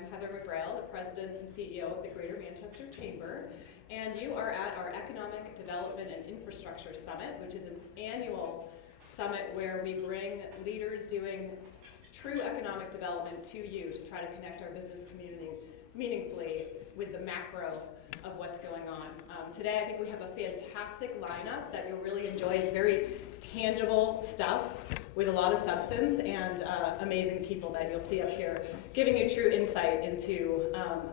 I'm Heather McGrail, the President and CEO of the Greater Manchester Chamber, and you are at our Economic Development and Infrastructure Summit, which is an annual summit where we bring leaders doing true economic development to you to try to connect our business community meaningfully with the macro of what's going on. Today I think we have a fantastic lineup that you'll really enjoy. It's very tangible stuff with a lot of substance and amazing people that you'll see up here giving you true insight into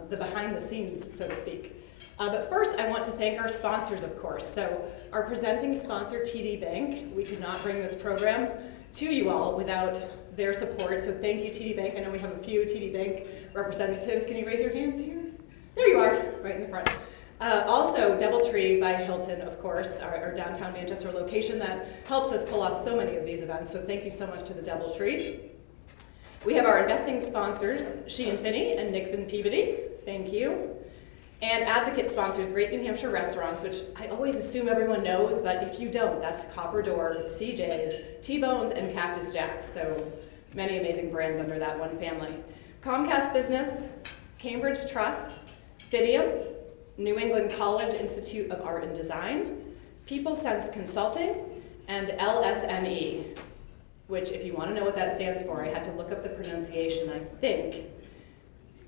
the behind the scenes, so to speak. But first I want to thank our sponsors, of course. So our presenting sponsor, TD Bank. We could not bring this program to you all without their support, so thank you, TD Bank. I know we have a few TD Bank representatives. Can you raise your hands here? There you are, right in the front. Also, DoubleTree by Hilton, of course, our downtown Manchester location that helps us pull off so many of these events, so thank you so much to the DoubleTree. We have our investing sponsors, Sheehan Finney and Nixon Peabody, thank you. And advocate sponsors, Great New Hampshire Restaurants, which I always assume everyone knows, but if you don't, that's Copper Door, CJ's, T-Bones, and Cactus Jack's, so many amazing brands under that one family. Comcast Business, Cambridge Trust, Fidium, New England College Institute of Art and Design, People Sense Consulting, and LSME, which if you want to know what that stands for, I had to look up the pronunciation. I think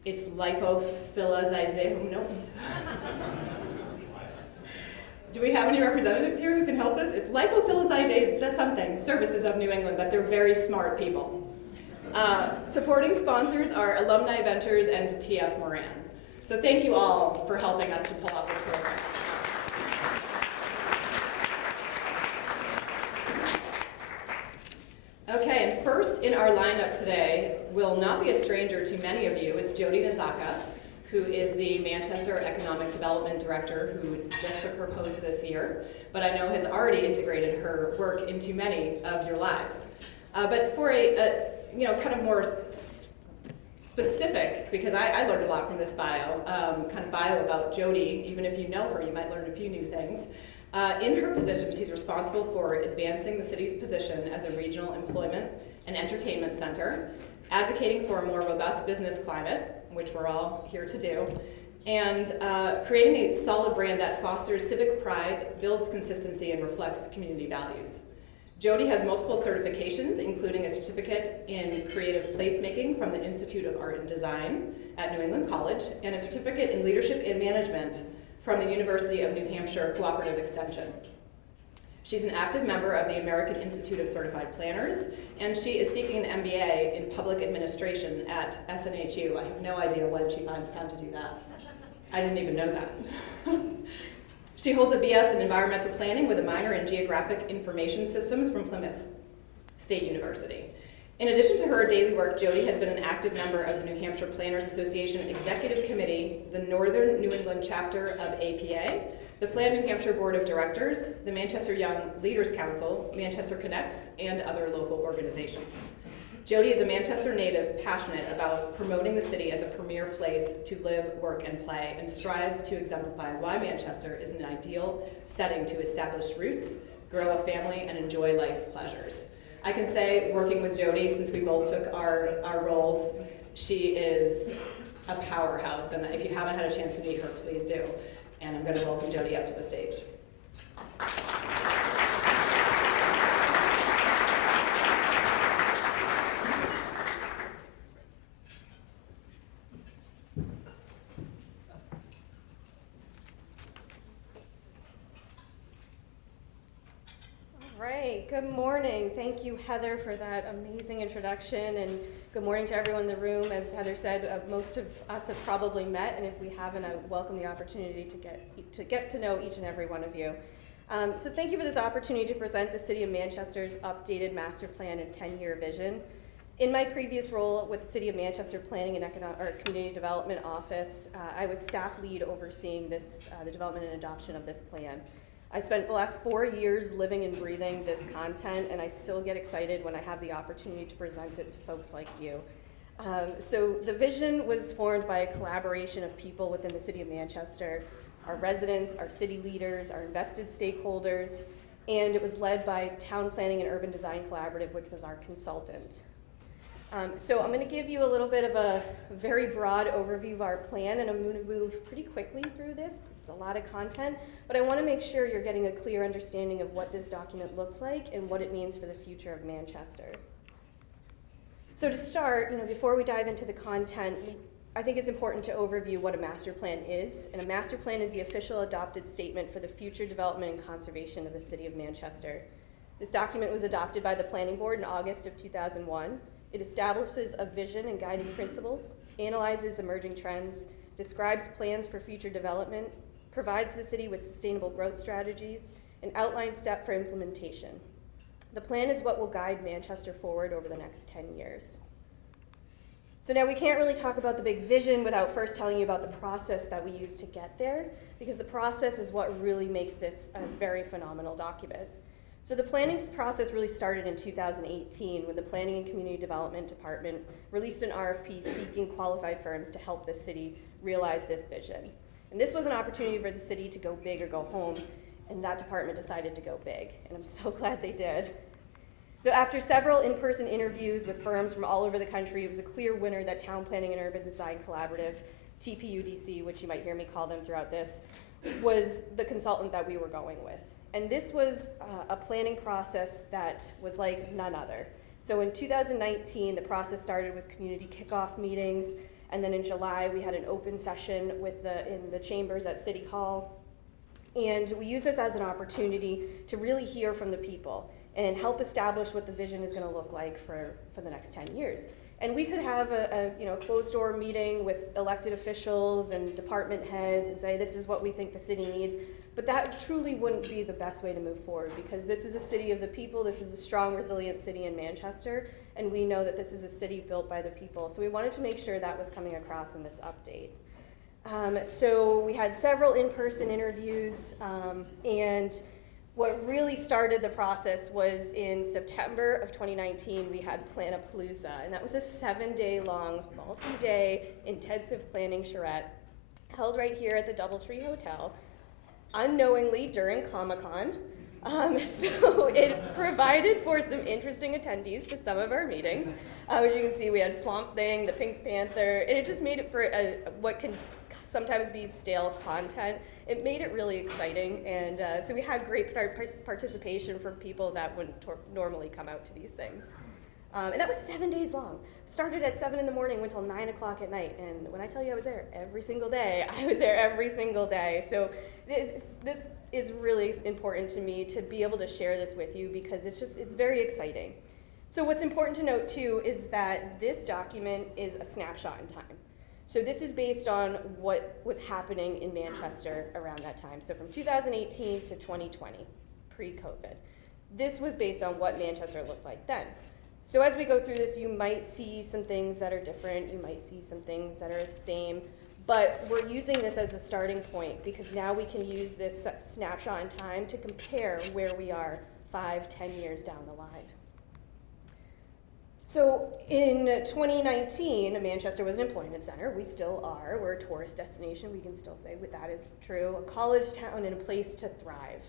it's lipophilicization. No. Do we have any representatives here who can help us? It's lipophilicization, that's something, Services of New England, but they're very smart people. Supporting sponsors are Alumni Ventures and TF Moran. So thank you all for helping us to pull off this program. Okay, and first in our lineup today will not be a stranger to many of you is Jody Nazaka, who is the Manchester Economic Development Director who just took her post this year, but I know has already integrated her work into many of your lives. But for a kind of more specific, because I learned a lot from this bio about Jody. Even if you know her, you might learn a few new things. In her position, she's responsible for advancing the city's position as a regional employment and entertainment center, advocating for a more robust business climate, which we're all here to do, and creating a solid brand that fosters civic pride, builds consistency, and reflects community values. Jody has multiple certifications, including a certificate in creative placemaking from the Institute of Art and Design at New England College, and a certificate in leadership and management from the University of New Hampshire Cooperative Extension. She's an active member of the American Institute of Certified Planners, and she is seeking an MBA in public administration at SNHU. I have no idea when she finds time to do that. I didn't even know that. She holds a BS in environmental planning with a minor in geographic information systems from Plymouth State University. In addition to her daily work, Jody has been an active member of the New Hampshire Planners Association Executive Committee, the Northern New England chapter of APA, the Plan New Hampshire Board of Directors, the Manchester Young Leaders Council, Manchester Connects, and other local organizations. Jody is a Manchester native passionate about promoting the city as a premier place to live, work, and play, and strives to exemplify why Manchester is an ideal setting to establish roots, grow a family, and enjoy life's pleasures. I can say, working with Jody, since we both took our roles, she is a powerhouse, and if you haven't had a chance to meet her, please do. And I'm going to welcome Jody up to the stage. Good morning. Thank you, Heather, for that amazing introduction, and good morning to everyone in the room. As Heather said, most of us have probably met, and if we haven't, I welcome the opportunity to get to know each and every one of you. So thank you for this opportunity to present the City of Manchester's updated master plan and 10-year vision. In my previous role with the City of Manchester Planning and Community Development Office, I was staff lead overseeing the development and adoption of this plan. I spent the last 4 years living and breathing this content, and I still get excited when I have the opportunity to present it to folks like you. So the vision was formed by a collaboration of people within the City of Manchester, our residents, our city leaders, our invested stakeholders, and it was led by Town Planning and Urban Design Collaborative, which was our consultant. So I'm going to give you a little bit of a very broad overview of our plan, and I'm going to move pretty quickly through this. It's a lot of content, but I want to make sure you're getting a clear understanding of what this document looks like and what it means for the future of Manchester. So to start, before we dive into the content, I think it's important to overview what a master plan is. And a master plan is the official adopted statement for the future development and conservation of the city of Manchester. This document was adopted by the Planning Board in August of 2001. It establishes a vision and guiding principles, analyzes emerging trends, describes plans for future development, provides the city with sustainable growth strategies, and outlines steps for implementation. The plan is what will guide Manchester forward over the next 10 years. So now we can't really talk about the big vision without first telling you about the process that we use to get there, because the process is what really makes this a very phenomenal document. So the planning process really started in 2018 when the Planning and Community Development Department released an RFP seeking qualified firms to help the city realize this vision. And this was an opportunity for the city to go big or go home, and that department decided to go big, and I'm so glad they did. So after several in-person interviews with firms from all over the country, it was a clear winner that Town Planning and Urban Design Collaborative, TPUDC, which you might hear me call them throughout this, was the consultant that we were going with. And this was a planning process that was like none other. So in 2019, the process started with community kickoff meetings, and then in July, we had an open session in the chambers at City Hall. And we use this as an opportunity to really hear from the people and help establish what the vision is going to look like for the next 10 years. And we could have a closed-door meeting with elected officials and department heads and say, this is what we think the city needs. But that truly wouldn't be the best way to move forward, because this is a city of the people, this is a strong, resilient city in Manchester, and we know that this is a city built by the people. So we wanted to make sure that was coming across in this update. So we had several in-person interviews, and what really started the process was in September of 2019, we had Planapalooza, and that was a 7-day-long, multi-day, intensive planning charrette held right here at the DoubleTree Hotel, unknowingly during Comic-Con. So it provided for some interesting attendees to some of our meetings. As you can see, we had Swamp Thing, the Pink Panther, and it just made it for what can sometimes be stale content. It made it really exciting, and so we had great participation from people that wouldn't normally come out to these things. And that was 7 days long. Started at 7 in the morning, went till 9 o'clock at night, and when I tell you I was there every single day, I was there every single day. So this is really important to me to be able to share this with you, because it's very exciting. So what's important to note too is that this document is a snapshot in time. So this is based on what was happening in Manchester around that time. So from 2018 to 2020, pre-COVID. This was based on what Manchester looked like then. So as we go through this, you might see some things that are different, you might see some things that are the same, but we're using this as a starting point because now we can use this snapshot in time to compare where we are 5-10 years down the line. So in 2019, Manchester was an employment center. We still are. We're a tourist destination. We can still say that is true. A college town and a place to thrive.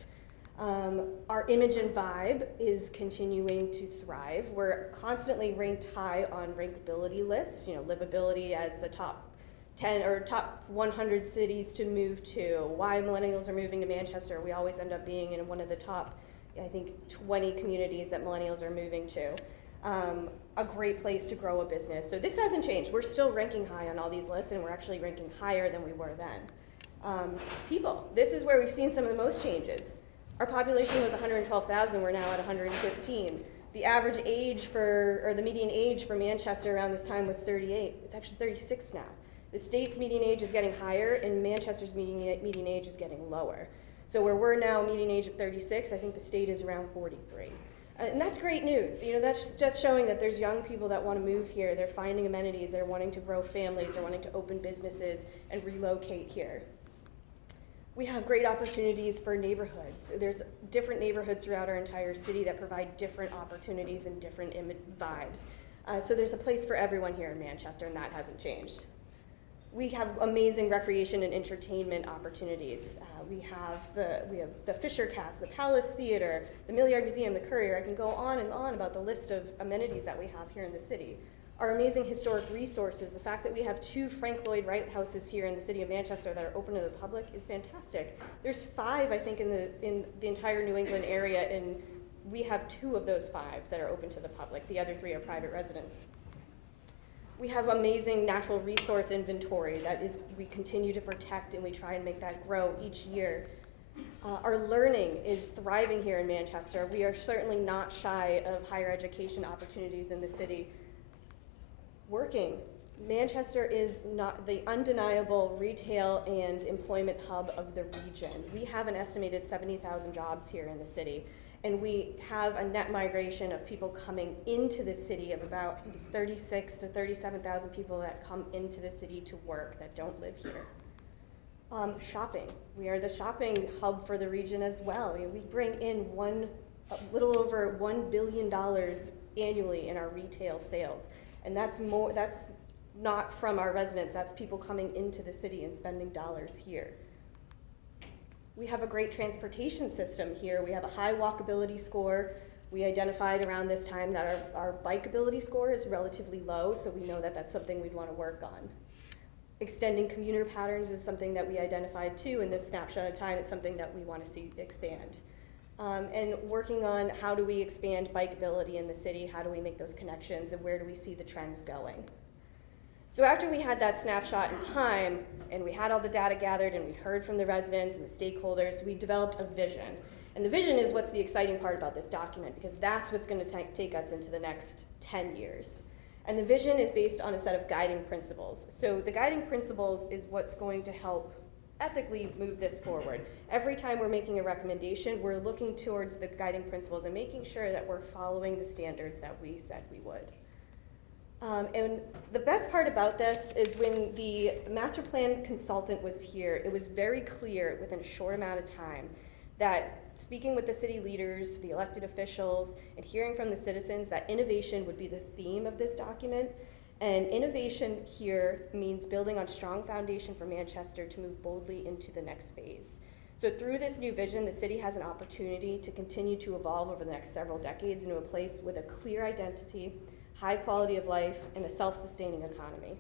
Our image and vibe is continuing to thrive. We're constantly ranked high on rankability lists, livability as the top 10 or top 100 cities to move to, why millennials are moving to Manchester. We always end up being in one of the top, 20 communities that millennials are moving to. A great place to grow a business. So this hasn't changed. We're still ranking high on all these lists, and we're actually ranking higher than we were then. People, this is where we've seen some of the most changes. Our population was 112,000, we're now at 115. The average age or the median age for Manchester around this time was 38. It's actually 36 now. The state's median age is getting higher, and Manchester's median age is getting lower. So where we're now median age of 36, I think the state is around 43. And that's great news. That's just showing that there's young people that want to move here. They're finding amenities, they're wanting to grow families, they're wanting to open businesses and relocate here. We have great opportunities for neighborhoods. There's different neighborhoods throughout our entire city that provide different opportunities and different vibes. So there's a place for everyone here in Manchester, and that hasn't changed. We have amazing recreation and entertainment opportunities. We have the Fisher Cats, the Palace Theater, the Milliard Museum, the Courier. I can go on and on about the list of amenities that we have here in the city. our amazing historic resources. The fact that we have 2 Frank Lloyd Wright houses here in the city of Manchester that are open to the public is fantastic. There's 5, I think, in the entire New England area, and we have 2 of those 5 that are open to the public. The other 3 are private residents. We have amazing natural resource inventory that we continue to protect, and we try and make that grow each year. Our learning is thriving here in Manchester. We are certainly not shy of higher education opportunities in the city. Working. Manchester is not the undeniable retail and employment hub of the region. We have an estimated 70,000 jobs here in the city, and we have a net migration of people coming into the city of about, I think it's 36 to 37,000 people that come into the city to work that don't live here. Shopping. We are the shopping hub for the region as well. We bring in a little over $1 billion annually in our retail sales. And that's not from our residents, that's people coming into the city and spending dollars here. We have a great transportation system here. We have a high walkability score. We identified around this time that our bikeability score is relatively low, so we know that that's something we'd want to work on. Extending commuter patterns is something that we identified too in this snapshot of time. It's something that we want to see expand. And working on how do we expand bikeability in the city, how do we make those connections, and where do we see the trends going. So after we had that snapshot in time, and we had all the data gathered, and we heard from the residents and the stakeholders, we developed a vision. And the vision is what's the exciting part about this document, because that's what's going to take us into the next 10 years. And the vision is based on a set of guiding principles. So the guiding principles is what's going to help ethically move this forward. Every time we're making a recommendation, we're looking towards the guiding principles and making sure that we're following the standards that we said we would. And the best part about this is when the master plan consultant was here, it was very clear within a short amount of time that speaking with the city leaders, the elected officials, and hearing from the citizens, that innovation would be the theme of this document. And innovation here means building on strong foundation for Manchester to move boldly into the next phase. So through this new vision, the city has an opportunity to continue to evolve over the next several decades into a place with a clear identity, high quality of life, and a self-sustaining economy.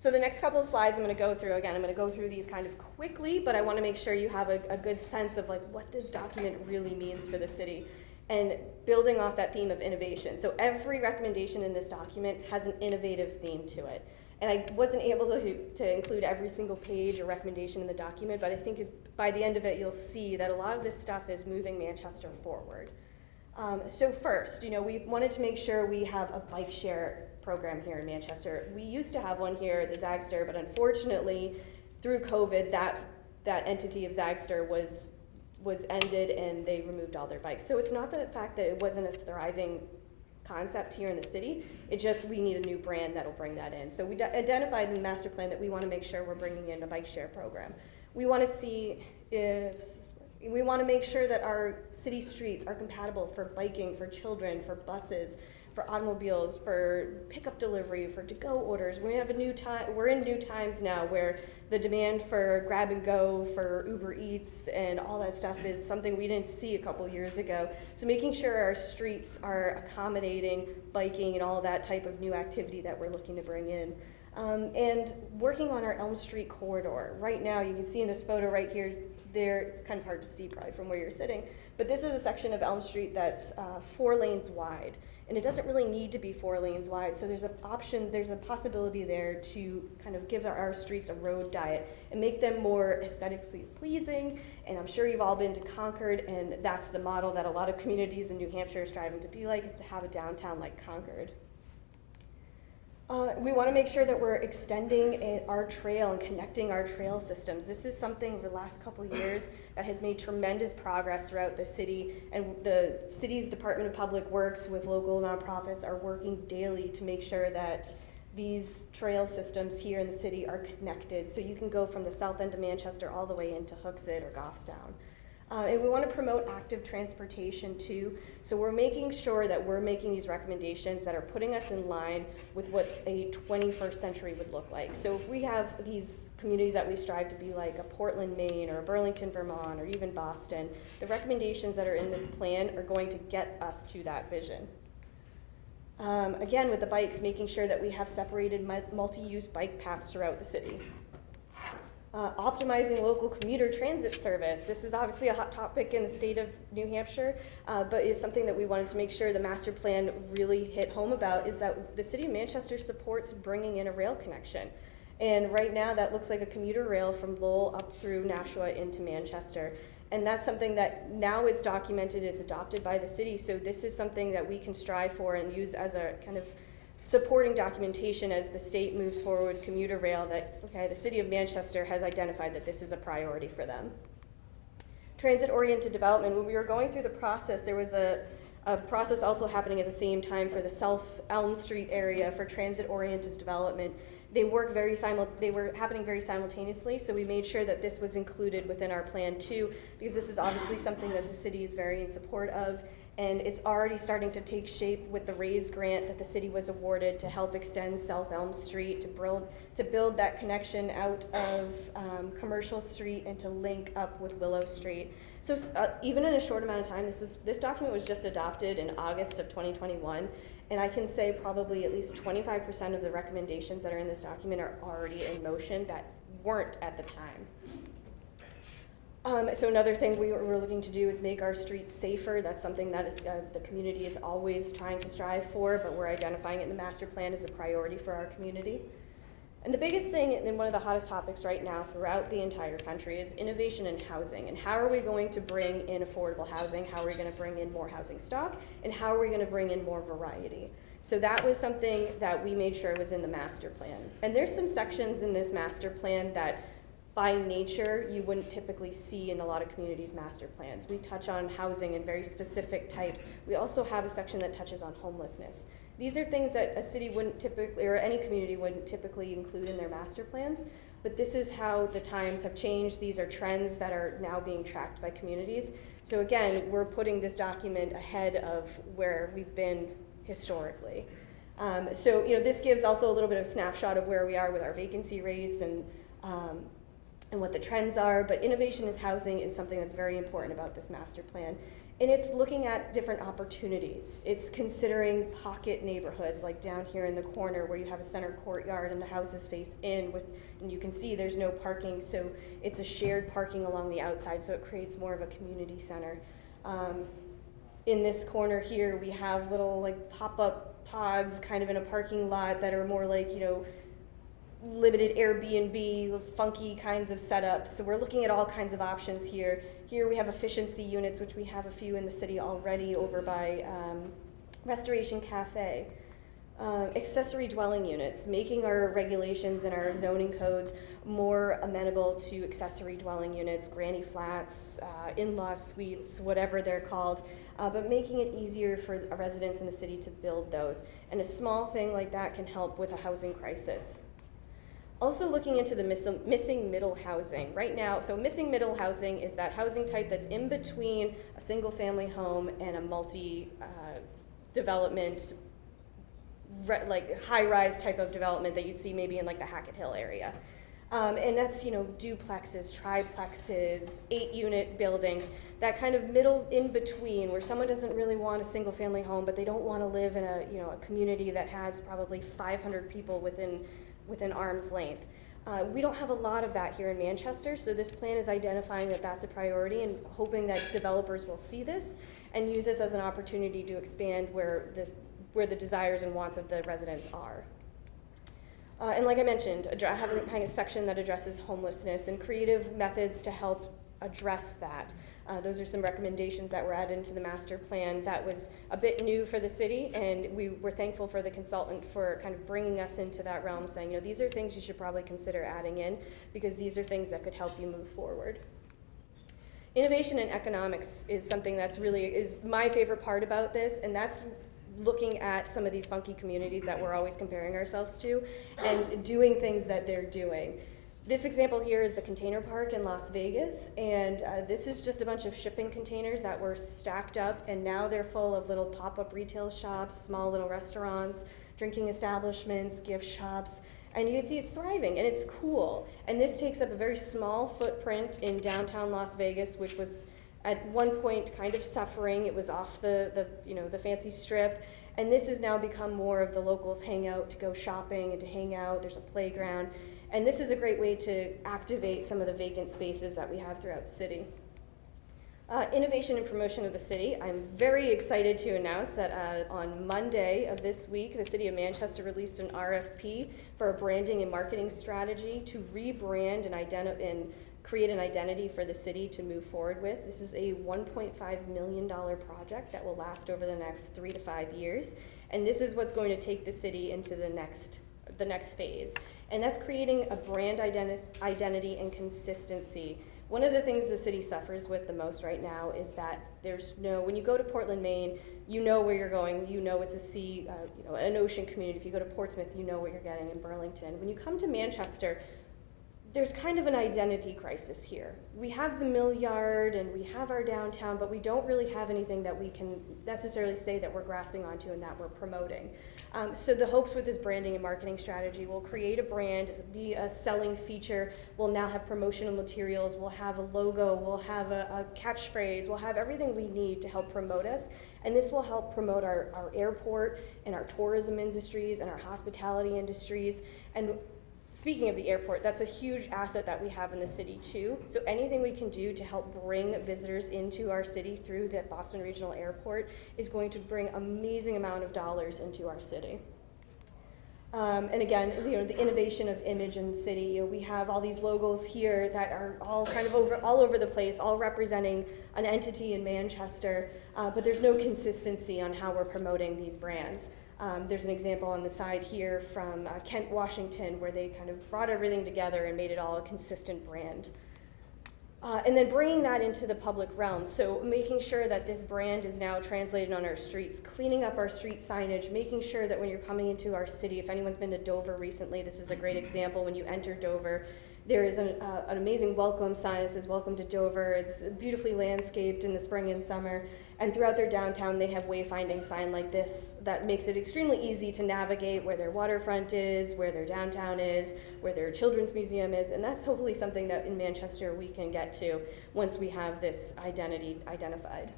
So the next couple of slides I'm going to go through, again, I'm going to go through these kind of quickly, but I want to make sure you have a good sense of like what this document really means for the city, and building off that theme of innovation. So every recommendation in this document has an innovative theme to it. And I wasn't able to include every single page or recommendation in the document, but I think by the end of it, you'll see that a lot of this stuff is moving Manchester forward. So first, we wanted to make sure we have a bike share program here in Manchester. We used to have one here, the Zagster, but unfortunately, through COVID, that entity of Zagster was ended and they removed all their bikes. So it's not the fact that it wasn't a thriving concept here in the city, it just, we need a new brand that'll bring that in. So we identified in the master plan that we want to make sure we're bringing in a bike share program. We want to make sure that our city streets are compatible for biking, for children, for buses, for automobiles, for pickup delivery, for to-go orders. We're in new times now where the demand for grab and go, for Uber Eats, and all that stuff is something we didn't see a couple years ago. So making sure our streets are accommodating biking and all that type of new activity that we're looking to bring in. And working on our Elm Street corridor. Right now, you can see in this photo right here, it's kind of hard to see probably from where you're sitting, but this is a section of Elm Street that's 4 lanes wide. And it doesn't really need to be 4 lanes wide, so there's a possibility there to kind of give our streets a road diet and make them more aesthetically pleasing. And I'm sure you've all been to Concord, and that's the model that a lot of communities in New Hampshire are striving to be like, is to have a downtown like Concord. We want to make sure that we're extending our trail and connecting our trail systems. This is something over the last couple of years that has made tremendous progress throughout the city, and the city's Department of Public Works with local nonprofits are working daily to make sure that these trail systems here in the city are connected, so you can go from the south end of Manchester all the way into Hooksett or Goffstown. And we want to promote active transportation too. So we're making sure that we're making these recommendations that are putting us in line with what a 21st century would look like. So if we have these communities that we strive to be like a Portland, Maine, or a Burlington, Vermont, or even Boston, the recommendations that are in this plan are going to get us to that vision. Again, with the bikes, making sure that we have separated multi-use bike paths throughout the city. Optimizing local commuter transit service. This is obviously a hot topic in the state of New Hampshire, but is something that we wanted to make sure the master plan really hit home about, is that the city of Manchester supports bringing in a rail connection. And right now that looks like a commuter rail from Lowell up through Nashua into Manchester. And that's something that now it's documented, it's adopted by the city, so this is something that we can strive for and use as a kind of supporting documentation as the state moves forward with commuter rail, that, okay, the city of Manchester has identified that this is a priority for them. Transit-oriented development. When we were going through the process, there was a process also happening at the same time for the South Elm Street area for transit-oriented development. They were happening very simultaneously, so we made sure that this was included within our plan too, because this is obviously something that the city is very in support of, and it's already starting to take shape with the RAISE grant that the city was awarded to help extend South Elm Street, to build that connection out of Commercial Street and to link up with Willow Street. So even in a short amount of time, this document was just adopted in August of 2021. And I can say probably at least 25% of the recommendations that are in this document are already in motion that weren't at the time. So another thing we're looking to do is make our streets safer. That's something that the community is always trying to strive for, but we're identifying it in the master plan as a priority for our community. And the biggest thing, and one of the hottest topics right now throughout the entire country, is innovation in housing. And how are we going to bring in affordable housing? How are we going to bring in more housing stock? And how are we going to bring in more variety? So that was something that we made sure was in the master plan. And there's some sections in this master plan that by nature you wouldn't typically see in a lot of communities' master plans. We touch on housing in very specific types. We also have a section that touches on homelessness. These are things that a city wouldn't typically, or any community wouldn't typically include in their master plans, but this is how the times have changed. These are trends that are now being tracked by communities. So again, we're putting this document ahead of where we've been historically. So this gives also a little bit of a snapshot of where we are with our vacancy rates and what the trends are, but innovation in housing is something that's very important about this master plan. And it's looking at different opportunities. It's considering pocket neighborhoods, like down here in the corner where you have a center courtyard and the houses face in, and you can see there's no parking, so it's a shared parking along the outside, so it creates more of a community center. In this corner here, we have little pop-up pods kind of in a parking lot that are more like, limited Airbnb, funky kinds of setups. So we're looking at all kinds of options here. Here we have efficiency units, which we have a few in the city already over by Restoration Cafe. Accessory dwelling units, making our regulations and our zoning codes more amenable to accessory dwelling units, granny flats, in-law suites, whatever they're called, but making it easier for residents in the city to build those. And a small thing like that can help with a housing crisis. Also looking into the missing middle housing. Right now, so missing middle housing is that housing type that's in between a single family home and a multi-development, like high-rise type of development that you'd see maybe in like the Hackett Hill area. And that's, duplexes, triplexes, 8-unit buildings, that kind of middle in between where someone doesn't really want a single family home, but they don't want to live in a community that has probably 500 people within arm's length. We don't have a lot of that here in Manchester, so this plan is identifying that that's a priority and hoping that developers will see this and use this as an opportunity to expand where the desires and wants of the residents are. And like I mentioned, having a section that addresses homelessness and creative methods to help address that. Those are some recommendations that were added into the master plan that was a bit new for the city, and we were thankful for the consultant for kind of bringing us into that realm, saying, these are things you should probably consider adding in because these are things that could help you move forward. Innovation in economics is something that's is my favorite part about this, and that's looking at some of these funky communities that we're always comparing ourselves to and doing things that they're doing. This example here is the container park in Las Vegas, and this is just a bunch of shipping containers that were stacked up, and now they're full of little pop-up retail shops, small little restaurants, drinking establishments, gift shops, and you can see it's thriving and it's cool. And this takes up a very small footprint in downtown Las Vegas, which was at one point kind of suffering. It was off the fancy strip, And this has now become more of the locals hangout to go shopping and to hang out. There's a playground. And this is a great way to activate some of the vacant spaces that we have throughout the city. Innovation and promotion of the city. I'm very excited to announce that on Monday of this week, the City of Manchester released an RFP for a branding and marketing strategy to rebrand and create an identity for the city to move forward with. This is a $1.5 million project that will last over the next 3 to 5 years. And this is what's going to take the city into the next phase. And that's creating a brand identity and consistency. One of the things the city suffers with the most right now is that when you go to Portland, Maine, you know where you're going, you know it's an ocean community. If you go to Portsmouth, you know what you're getting in Burlington. When you come to Manchester, there's kind of an identity crisis here. We have the Mill Yard and we have our downtown, but we don't really have anything that we can necessarily say that we're grasping onto and that we're promoting. So the hopes with this branding and marketing strategy, we'll create a brand, be a selling feature, we'll now have promotional materials, we'll have a logo, we'll have a catchphrase, we'll have everything we need to help promote us. And this will help promote our airport and our tourism industries and our hospitality industries. And speaking of the airport, that's a huge asset that we have in the city too. So anything we can do to help bring visitors into our city through the Boston Regional Airport is going to bring amazing amount of dollars into our city. And again, the innovation of image in the city. We have all these logos here that are all kind of all over the place, all representing an entity in Manchester, but there's no consistency on how we're promoting these brands. There's an example on the side here from Kent, Washington, where they kind of brought everything together and made it all a consistent brand. And then bringing that into the public realm, so making sure that this brand is now translated on our streets, cleaning up our street signage, making sure that when you're coming into our city, if anyone's been to Dover recently, this is a great example. When you enter Dover, there is an amazing welcome sign that says "Welcome to Dover." It's beautifully landscaped in the spring and summer. And throughout their downtown, they have wayfinding sign like this that makes it extremely easy to navigate where their waterfront is, where their downtown is, where their children's museum is. And that's hopefully something that in Manchester we can get to once we have this identity identified.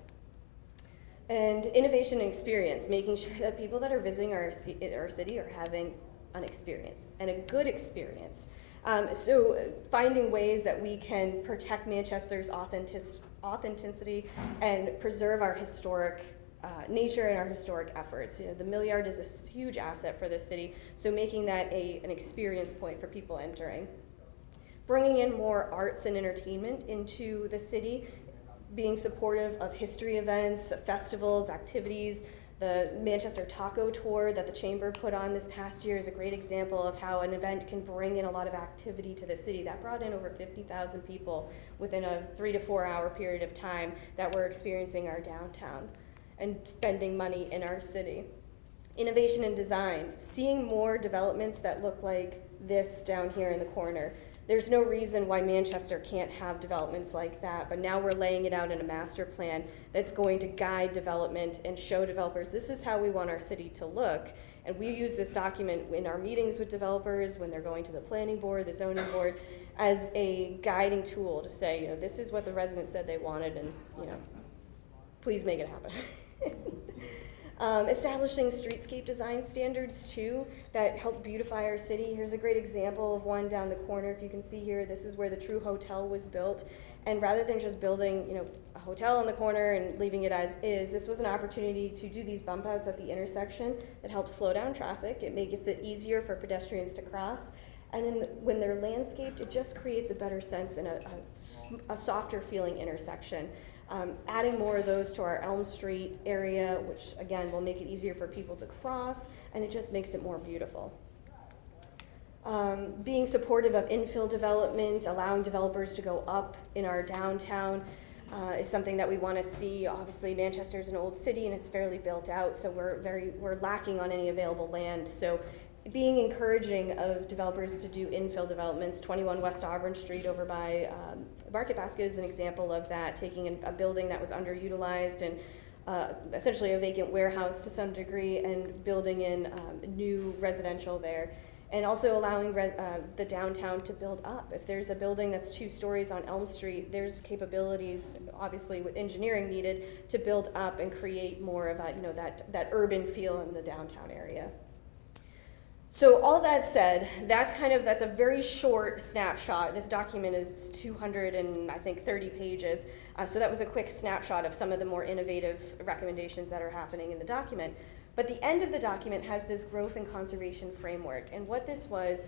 And innovation and experience, making sure that people that are visiting our city are having an experience and a good experience. So finding ways that we can protect Manchester's authenticity and preserve our historic nature and our historic efforts. The Mill Yard is a huge asset for this city, so making that an experience point for people entering. Bringing in more arts and entertainment into the city, being supportive of history events, festivals, activities. The Manchester Taco Tour that the Chamber put on this past year is a great example of how an event can bring in a lot of activity to the city. That brought in over 50,000 people within a 3 to 4 hour period of time that were experiencing our downtown and spending money in our city. Innovation and design, seeing more developments that look like this down here in the corner. There's no reason why Manchester can't have developments like that, but now we're laying it out in a master plan that's going to guide development and show developers this is how we want our city to look. And we use this document in our meetings with developers, when they're going to the planning board, the zoning board, as a guiding tool to say, this is what the residents said they wanted, and please make it happen. Establishing streetscape design standards too that help beautify our city. Here's a great example of one down the corner. If you can see here, this is where the True Hotel was built. And rather than just building, a hotel on the corner and leaving it as is, this was an opportunity to do these bump outs at the intersection that help slow down traffic. It makes it easier for pedestrians to cross. And when they're landscaped, it just creates a better sense and a softer feeling intersection. Adding more of those to our Elm Street area, which again will make it easier for people to cross, and it just makes it more beautiful. Being supportive of infill development, allowing developers to go up in our downtown is something that we want to see. Obviously, Manchester is an old city and it's fairly built out, so we're lacking on any available land. So being encouraging of developers to do infill developments. 21 West Auburn Street over by Market Basket is an example of that, taking a building that was underutilized and essentially a vacant warehouse to some degree and building in new residential there. and also allowing the downtown to build up. If there's a building that's 2 stories on Elm Street, there's capabilities, obviously with engineering needed, to build up and create more of a, that urban feel in the downtown area. So all that said, that's a very short snapshot. This document is 230 pages. So that was a quick snapshot of some of the more innovative recommendations that are happening in the document. But the end of the document has this growth and conservation framework. And what this was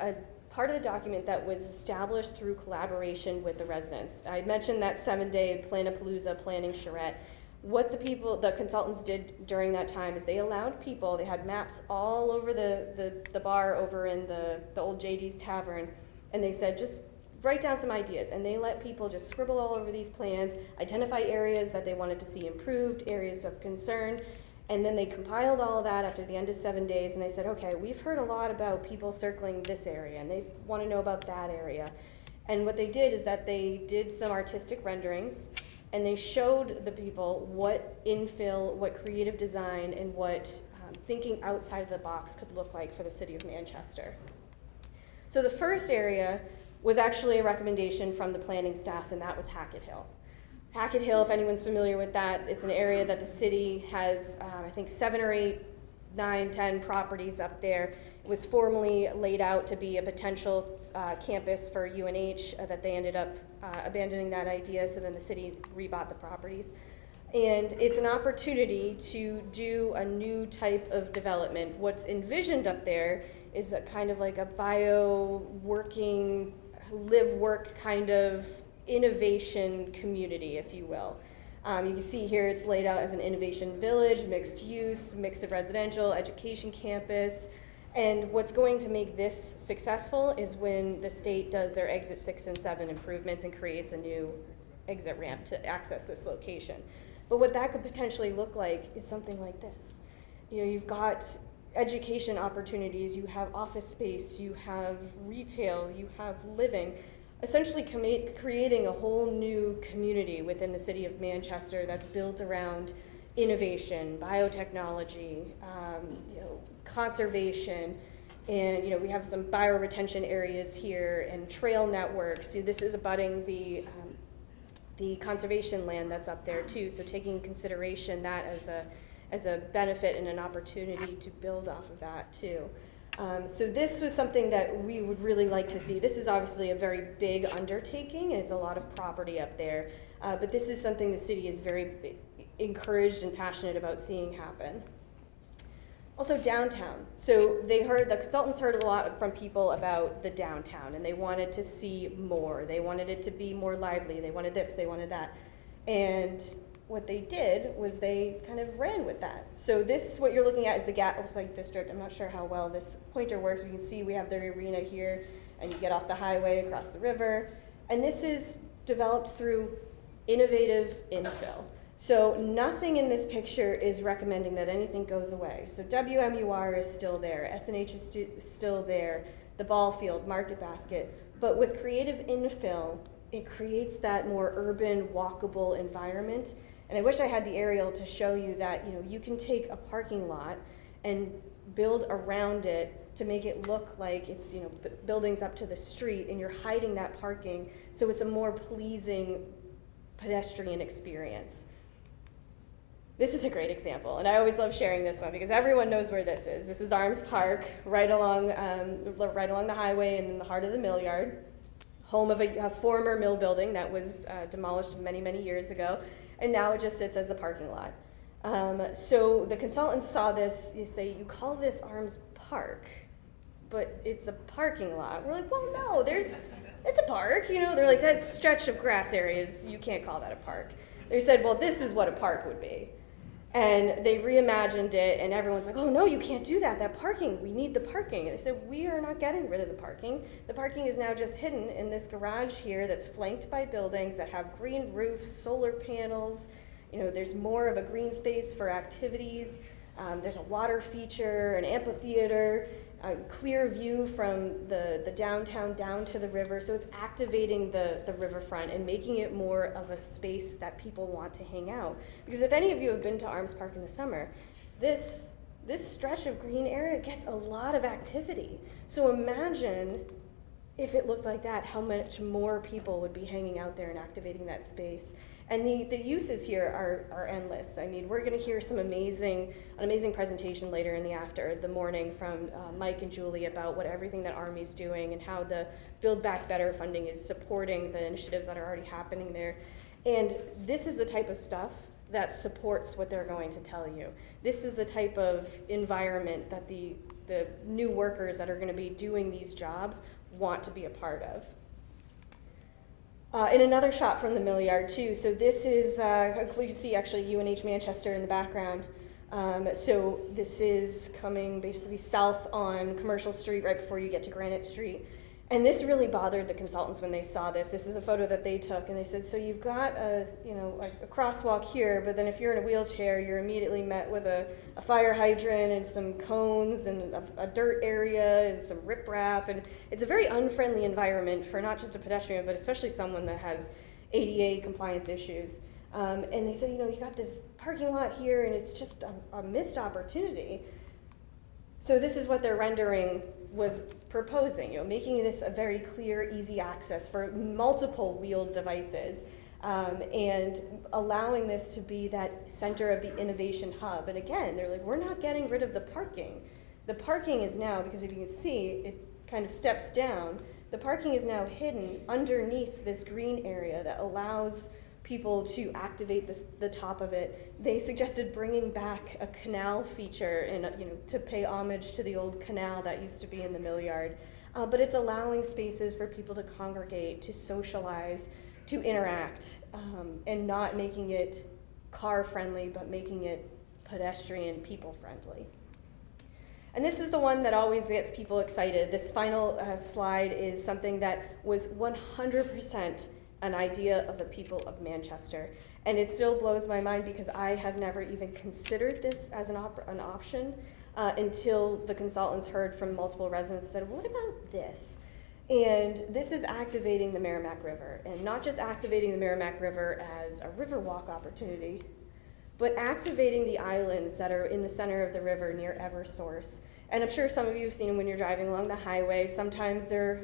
a part of the document that was established through collaboration with the residents. I mentioned that 7-day Planapalooza planning charrette. What the consultants did during that time is they allowed people, they had maps all over the bar over in the old JD's Tavern, and they said, just write down some ideas. And they let people just scribble all over these plans, identify areas that they wanted to see improved, areas of concern, and then they compiled all of that after the end of 7 days, and they said, okay, we've heard a lot about people circling this area, and they want to know about that area. And what they did is that they did some artistic renderings, and they showed the people what infill, what creative design, and what thinking outside of the box could look like for the city of Manchester. So the first area was actually a recommendation from the planning staff, and that was Hackett Hill. Hackett Hill, if anyone's familiar with that, it's an area that the city has, I think 7 or 8, 9, 10 properties up there. It was formally laid out to be a potential campus for UNH that they ended up abandoning that idea, so then the city rebought the properties. And it's an opportunity to do a new type of development. What's envisioned up there is a kind of like a bio-working, live-work kind of innovation community, if you will. You can see here it's laid out as an innovation village, mixed use, mix of residential, education campus. And what's going to make this successful is when the state does their exit 6 and 7 improvements and creates a new exit ramp to access this location. But what that could potentially look like is something like this. You've got education opportunities, you have office space, you have retail, you have living, essentially creating a whole new community within the city of Manchester that's built around innovation, biotechnology, conservation, and we have some bioretention areas here and trail networks. This is abutting the conservation land that's up there too, so taking in consideration that as a benefit and an opportunity to build off of that too. So this was something that we would really like to see. This is obviously a very big undertaking, and it's a lot of property up there, but this is something the city is very encouraged and passionate about seeing happen. Also downtown. So the consultants heard a lot from people about the downtown, and they wanted to see more. They wanted it to be more lively. They wanted this, they wanted that. And what they did was they kind of ran with that. So what you're looking at is the Gatlinburg district. I'm not sure how well this pointer works. We can see we have the arena here, and you get off the highway across the river. And this is developed through innovative infill. So nothing in this picture is recommending that anything goes away. So WMUR is still there, SNH is still there, the ball field, Market Basket. But with creative infill, it creates that more urban, walkable environment. And I wish I had the aerial to show you that you can take a parking lot and build around it to make it look like it's buildings up to the street, and you're hiding that parking, so it's a more pleasing pedestrian experience. This is a great example, and I always love sharing this one because everyone knows where this is. This is Arms Park, right along the highway and in the heart of the mill yard, home of a former mill building that was demolished many, many years ago, and now it just sits as a parking lot. So the consultants saw this, you call this Arms Park, but it's a parking lot. We're like, well, no, it's a park, They're like, that stretch of grass areas, you can't call that a park. They said, well, this is what a park would be. And they reimagined it, and everyone's like, oh no, you can't do that, we need the parking. And they said, we are not getting rid of the parking. The parking is now just hidden in this garage here that's flanked by buildings that have green roofs, solar panels. There's more of a green space for activities. There's a water feature, an amphitheater, a clear view from the downtown down to the river. So it's activating the riverfront and making it more of a space that people want to hang out. Because if any of you have been to Arms Park in the summer, this this stretch of green area gets a lot of activity. So imagine if it looked like that, how much more people would be hanging out there and activating that space. And the uses here are endless. I mean, we're gonna hear an amazing presentation later in the morning from Mike and Julie about what everything that Army's doing and how the Build Back Better funding is supporting the initiatives that are already happening there. And this is the type of stuff that supports what they're going to tell you. This is the type of environment that the new workers that are gonna be doing these jobs want to be a part of. In another shot from the mill yard too, so this is, you see actually UNH Manchester in the background. So this is coming basically south on Commercial Street right before you get to Granite Street. And this really bothered the consultants when they saw this. This is a photo that they took, and they said, so you've got a crosswalk here, but then if you're in a wheelchair, you're immediately met with a fire hydrant and some cones and a dirt area and some riprap, and it's a very unfriendly environment for not just a pedestrian, but especially someone that has ADA compliance issues. And they said, you got this parking lot here, and it's just a missed opportunity. So this is what their rendering was proposing, making this a very clear, easy access for multiple wheeled devices, and allowing this to be that center of the innovation hub. And again, they're like, we're not getting rid of the parking. The parking is now, because if you can see, it kind of steps down, the parking is now hidden underneath this green area that allows people to activate the top of it. They suggested bringing back a canal feature and to pay homage to the old canal that used to be in the mill yard. But it's allowing spaces for people to congregate, to socialize, to interact, and not making it car friendly, but making it pedestrian, people friendly. And this is the one that always gets people excited. This final slide is something that was 100% an idea of the people of Manchester. And it still blows my mind because I have never even considered this as an option until the consultants heard from multiple residents and said, what about this? And this is activating the Merrimack River, and not just activating the Merrimack River as a river walk opportunity, but activating the islands that are in the center of the river near Eversource. And I'm sure some of you have seen them when you're driving along the highway. Sometimes they're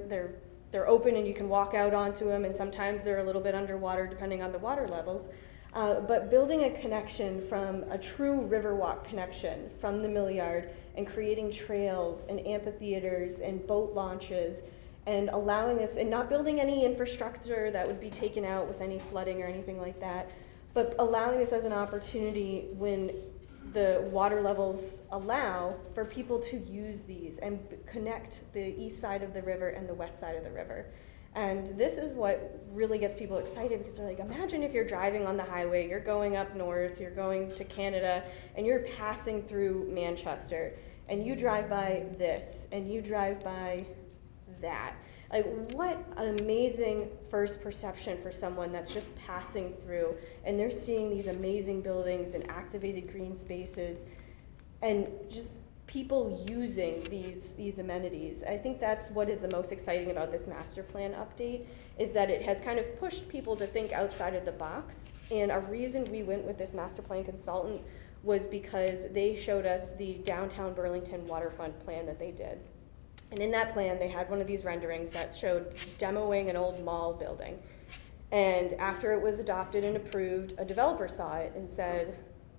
open and you can walk out onto them, and sometimes they're a little bit underwater depending on the water levels. But building a connection from a true riverwalk connection from the mill yard and creating trails and amphitheaters and boat launches and allowing this, and not building any infrastructure that would be taken out with any flooding or anything like that, but allowing this as an opportunity when the water levels allow for people to use these and connect the east side of the river and the west side of the river. And this is what really gets people excited, because they're like, imagine if you're driving on the highway, you're going up north, you're going to Canada, and you're passing through Manchester, and you drive by this, and you drive by that. Like, what an amazing first perception for someone that's just passing through, and they're seeing these amazing buildings and activated green spaces, and just people using these amenities. I think that's what is the most exciting about this master plan update, is that it has kind of pushed people to think outside of the box. And a reason we went with this master plan consultant was because they showed us the downtown Burlington waterfront plan that they did. And in that plan, they had one of these renderings that showed demoing an old mall building. And after it was adopted and approved, a developer saw it and said,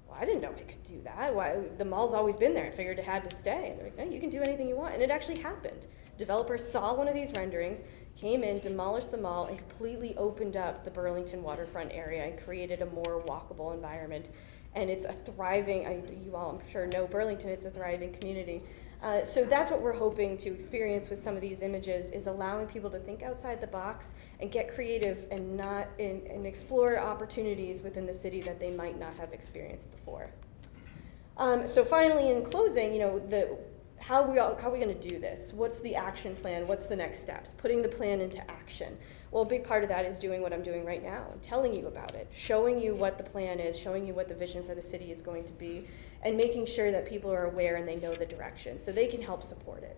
well, I didn't know I could do that. Why? The mall's always been there. I figured it had to stay. And they're like, no, you can do anything you want. And it actually happened. Developers saw one of these renderings, came in, demolished the mall, and completely opened up the Burlington waterfront area and created a more walkable environment. And it's a thriving, you all I'm sure know Burlington, it's a thriving community. So that's what we're hoping to experience with some of these images, is allowing people to think outside the box and get creative and and explore opportunities within the city that they might not have experienced before. So finally, in closing, how are we going to do this? What's the action plan? What's the next steps? Putting the plan into action. Well, a big part of that is doing what I'm doing right now and telling you about it, showing you what the plan is, showing you what the vision for the city is going to be, and making sure that people are aware and they know the direction so they can help support it.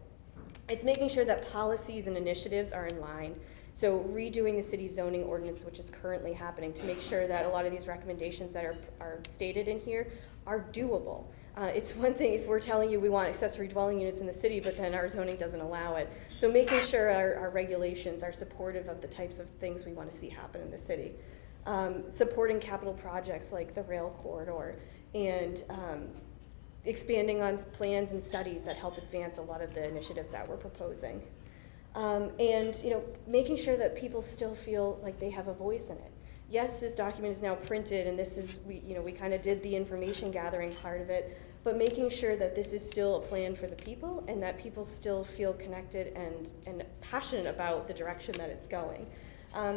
It's making sure that policies and initiatives are in line. So redoing the city's zoning ordinance, which is currently happening, to make sure that a lot of these recommendations that are stated in here are doable. It's one thing if we're telling you we want accessory dwelling units in the city, but then our zoning doesn't allow it. So making sure our regulations are supportive of the types of things we want to see happen in the city. Supporting capital projects like the rail corridor, and expanding on plans and studies that help advance a lot of the initiatives that we're proposing. And making sure that people still feel like they have a voice in it. Yes, this document is now printed, and this is, we kind of did the information gathering part of it, but making sure that this is still a plan for the people, and that people still feel connected and passionate about the direction that it's going.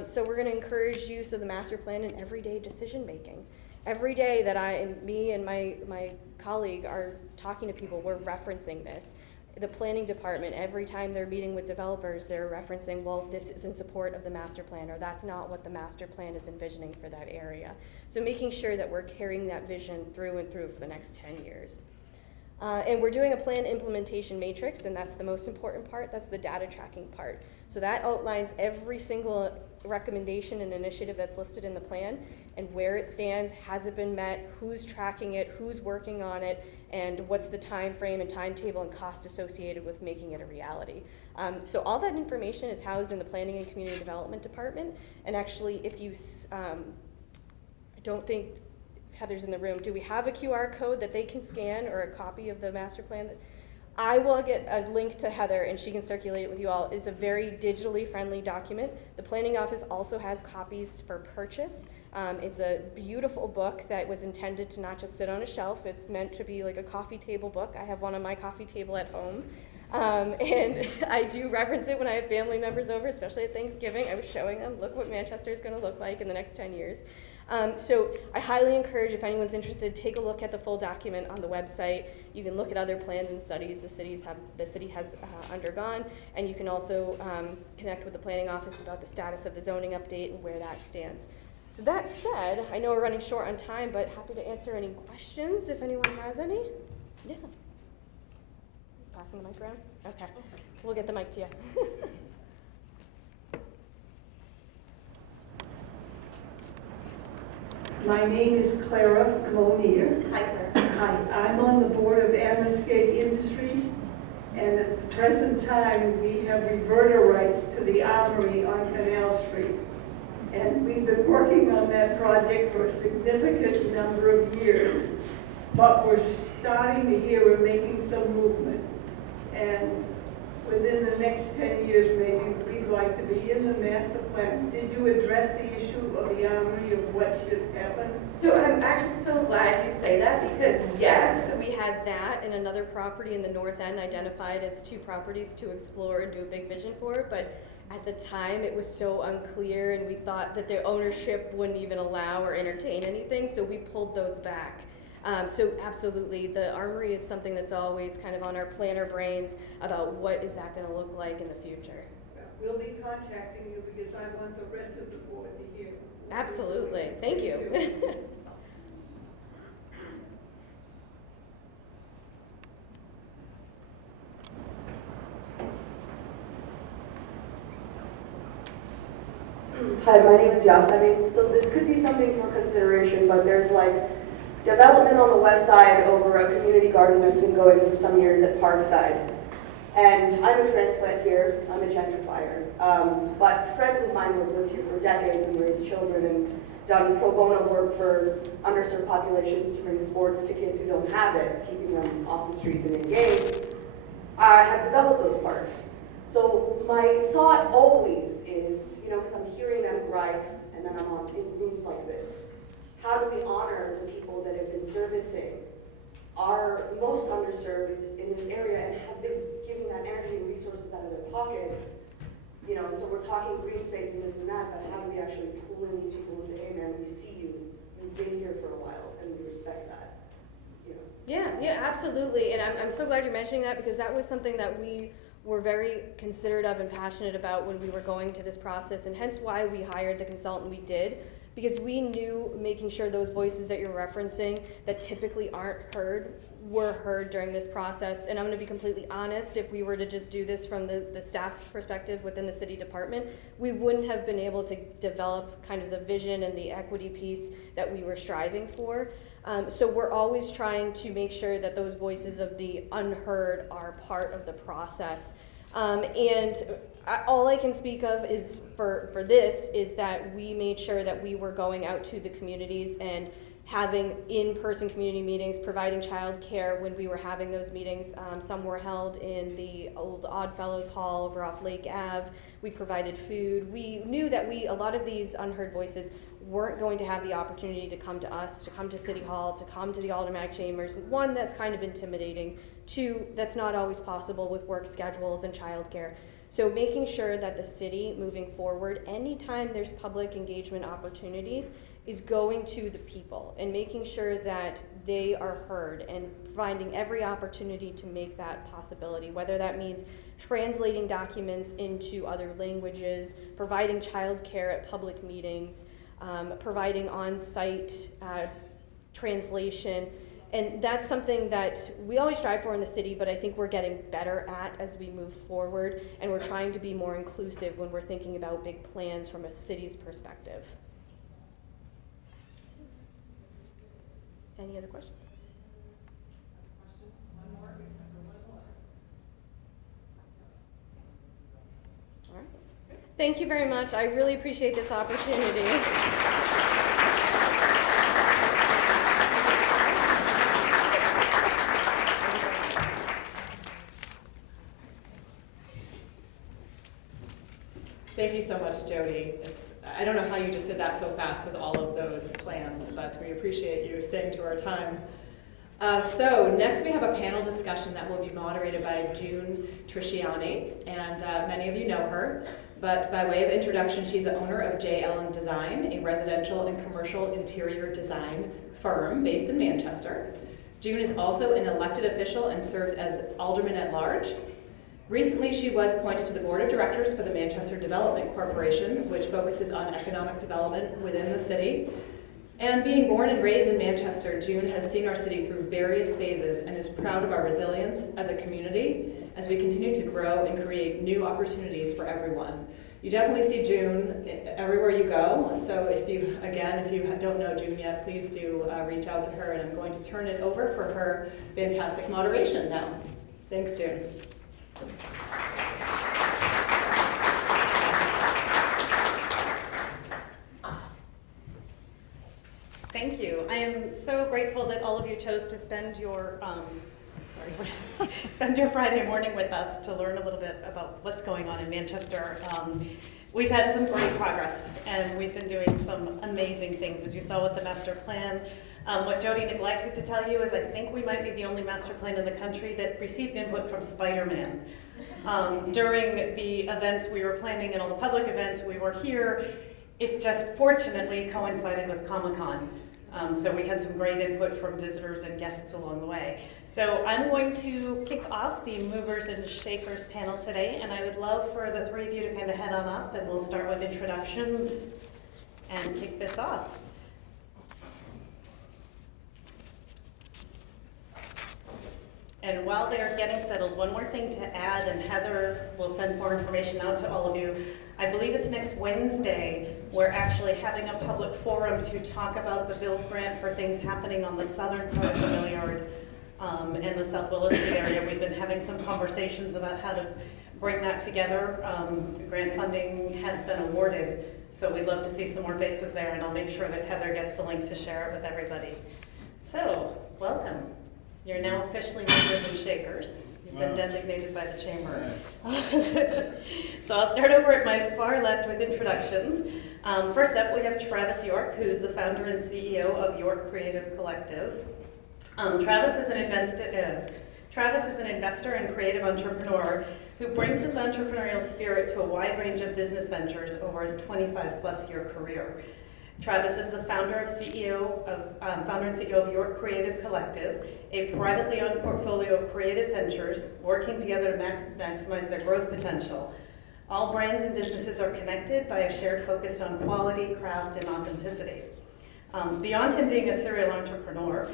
So we're going to encourage use of the master plan in everyday decision making. Every day that me and my colleague are talking to people, we're referencing this. The planning department, every time they're meeting with developers, they're referencing, well, this is in support of the master plan, or that's not what the master plan is envisioning for that area. So making sure that we're carrying that vision through and through for the next 10 years. And we're doing a plan implementation matrix, and that's the most important part. That's the data tracking part. So that outlines every single recommendation and initiative that's listed in the plan, and where it stands, has it been met, who's tracking it, who's working on it, and what's the time frame and timetable and cost associated with making it a reality. So all that information is housed in the Planning and Community Development Department, and actually if you, I don't think Heather's in the room, do we have a QR code that they can scan, or a copy of the master plan? I will get a link to Heather and she can circulate it with you all. It's a very digitally friendly document. The planning office also has copies for purchase. It's a beautiful book that was intended to not just sit on a shelf. It's meant to be like a coffee table book. I have one on my coffee table at home. And I do reference it when I have family members over, especially at Thanksgiving. I was showing them, look what Manchester is going to look like in the next 10 years. So I highly encourage, if anyone's interested, take a look at the full document on the website. You can look at other plans and studies the city has undergone, and you can also connect with the planning office about the status of the zoning update and where that stands. So that said, I know we're running short on time, but happy to answer any questions if anyone has any. Yeah. Passing the mic around? Okay. We'll get the mic to you. My name is Clara Glonier. Hi, Claire. Hi, I'm on the board of Amherstgate Industries, and at the present time, we have reverter rights to the armory on Canal Street. And we've been working on that project for a significant number of years, but we're starting to hear we're making some movement. And within the next 10 years, maybe, we'd like to be in the master plan. Did you address the issue of the armory, of what should happen? So I'm actually so glad you say that, because yes, we had that and another property in the north end identified as 2 properties to explore and do a big vision for, but at the time it was so unclear and we thought that the ownership wouldn't even allow or entertain anything, so we pulled those back. So absolutely, the armory is something that's always kind of on our planner brains about what is that going to look like in the future. We'll be contacting you because I want the rest of the board to hear. Absolutely, thank you. Hi, my name is Yas. So this could be something for consideration, but there's like development on the west side over a community garden that's been going for some years at Parkside. And I'm a transplant here, I'm a gentrifier. But friends of mine who have lived here for decades and raised children and done pro bono work for underserved populations to bring sports to kids who don't have it, keeping them off the streets and engaged, have developed those parks. So my thought always is, because I'm hearing them gripe, and then I'm on rooms like this, how do we honor the people that have been servicing our most underserved in this area and have been giving that energy and resources out of their pockets? And so we're talking green space and this and that, but how do we actually pull in these people and say, hey man, we see you, you've been here for a while, and we respect that. Yeah, absolutely. And I'm so glad you're mentioning that, because that was something that we were very considerate of and passionate about when we were going to this process, and hence why we hired the consultant we did, because we knew making sure those voices that you're referencing that typically aren't heard were heard during this process. And I'm going to be completely honest, if we were to just do this from the staff perspective within the city department, we wouldn't have been able to develop kind of the vision and the equity piece that we were striving for. So we're always trying to make sure that those voices of the unheard are part of the process. All I can speak of is for this is that we made sure that we were going out to the communities and having in-person community meetings, providing childcare when we were having those meetings. Some were held in the old Oddfellows Hall over off Lake Ave. We provided food. We knew that a lot of these unheard voices weren't going to have the opportunity to come to us, to come to City Hall, to come to the Aldermanic Chambers. One, that's kind of intimidating. Two, that's not always possible with work schedules and childcare. So making sure that the city, moving forward, anytime there's public engagement opportunities, is going to the people and making sure that they are heard and finding every opportunity to make that possibility, whether that means translating documents into other languages, providing childcare at public meetings, providing on-site translation. And that's something that we always strive for in the city, but I think we're getting better at as we move forward, and we're trying to be more inclusive when we're thinking about big plans from a city's perspective. Any other questions? All right. Thank you very much. I really appreciate this opportunity. Thank you so much, Jody. I don't know how you just did that so fast with all of those plans, but we appreciate you staying to our time. So next we have a panel discussion that will be moderated by June Trisciani, and many of you know her, but by way of introduction, she's the owner of J. Ellen Design, a residential and commercial interior design firm based in Manchester. June is also an elected official and serves as Alderman at Large. Recently, she was appointed to the board of directors for the Manchester Development Corporation, which focuses on economic development within the city. And being born and raised in Manchester, June has seen our city through various phases and is proud of our resilience as a community as we continue to grow and create new opportunities for everyone. You definitely see June everywhere you go, so if you don't know June yet, please do reach out to her, and I'm going to turn it over for her fantastic moderation now. Thanks, June. Thank you. I am so grateful that all of you chose to spend your spend your Friday morning with us to learn a little bit about what's going on in Manchester. We've had some great progress, and we've been doing some amazing things, as you saw with the master plan. What Jody neglected to tell you is I think we might be the only master plan in the country that received input from Spider-Man. During the events we were planning and all the public events we were here, it just fortunately coincided with Comic-Con. So we had some great input from visitors and guests along the way. So I'm going to kick off the Movers and Shakers panel today, and I would love for the three of you to kind of head on up, and we'll start with introductions and kick this off. And while they're getting settled, one more thing to add, and Heather will send more information out to all of you. I believe it's next Wednesday, we're actually having a public forum to talk about the build grant for things happening on the southern part of the mill yard and the South Williston area. We've been having some conversations about how to bring that together. Grant funding has been awarded, so we'd love to see some more faces there, and I'll make sure that Heather gets the link to share it with everybody. So, welcome. You're now officially Movers and Shakers. You've been designated by the chamber. So I'll start over at my far left with introductions. First up, we have Travis York, who's the founder and CEO of York Creative Collective. Travis is an investor and creative entrepreneur who brings his entrepreneurial spirit to a wide range of business ventures over his 25-plus year career. Travis is the founder and CEO of York Creative Collective, a privately owned portfolio of creative ventures working together to maximize their growth potential. All brands and businesses are connected by a shared focus on quality, craft, and authenticity. Beyond him being a serial entrepreneur,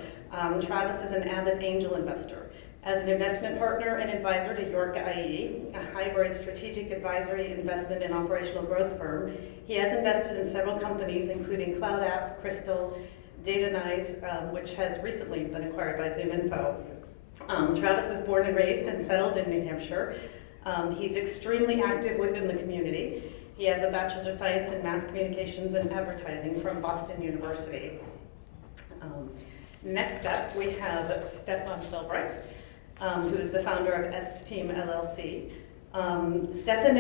Travis is an avid angel investor. As an investment partner and advisor to York IE, a hybrid strategic advisory, investment, and operational growth firm, he has invested in several companies, including Cloud App, Crystal, Datanyze, which has recently been acquired by ZoomInfo. Travis is born and raised and settled in New Hampshire. He's extremely active within the community. He has a Bachelor's of Science in Mass Communications and Advertising from Boston University. Next up, we have Stefan Silbright, who is the founder of Est-Team LLC. Stefan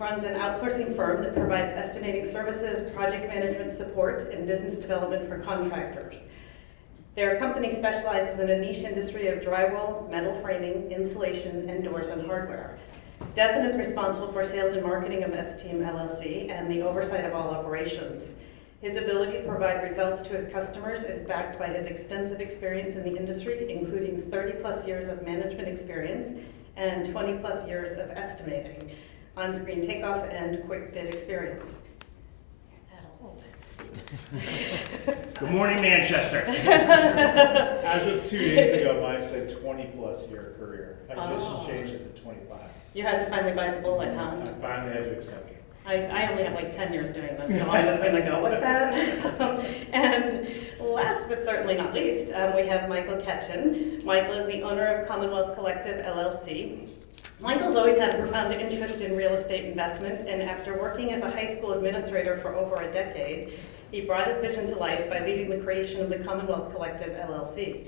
runs an outsourcing firm that provides estimating services, project management support, and business development for contractors. Their company specializes in a niche industry of drywall, metal framing, insulation, and doors and hardware. Stefan is responsible for sales and marketing of Est-Team LLC and the oversight of all operations. His ability to provide results to his customers is backed by his extensive experience in the industry, including 30-plus years of management experience and 20-plus years of estimating, on-screen takeoff, and quick bid experience. You're that old. Good morning, Manchester. As of 2 days ago, mine said 20-plus year career. I just changed it to 25. You had to finally bite the bullet, huh? I finally had to accept it. I only have like 10 years doing this, so I'm just gonna go with that. And last but certainly not least, we have Michael Ketchen. Michael is the owner of Commonwealth Collective LLC. Michael's always had a profound interest in real estate investment, and after working as a high school administrator for over a decade, he brought his vision to life by leading the creation of the Commonwealth Collective LLC.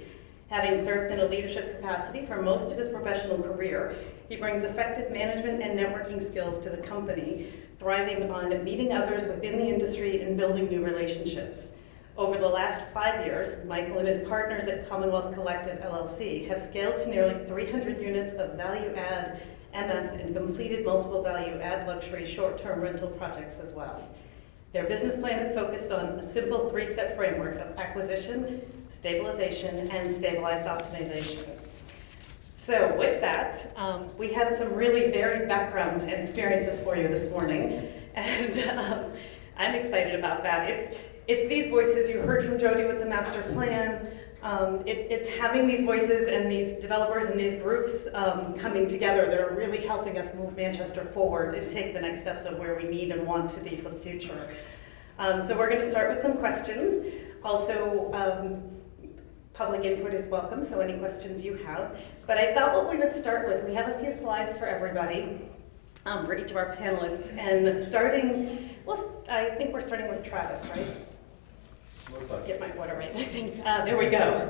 Having served in a leadership capacity for most of his professional career, he brings effective management and networking skills to the company, thriving on meeting others within the industry and building new relationships. Over the last 5 years, Michael and his partners at Commonwealth Collective LLC have scaled to nearly 300 units of value-add MF and completed multiple value-add luxury short-term rental projects as well. Their business plan is focused on a simple 3-step framework of acquisition, stabilization, and stabilized optimization. So with that, we have some really varied backgrounds and experiences for you this morning, and I'm excited about that. It's these voices you heard from Jody with the master plan. It's having these voices and these developers and these groups coming together that are really helping us move Manchester forward and take the next steps of where we need and want to be for the future. So we're going to start with some questions. Also, public input is welcome, so any questions you have. But I thought what we would start with, we have a few slides for everybody, for each of our panelists. And I think we're starting with Travis, right? Looks like. Get my order right, I think. There we go.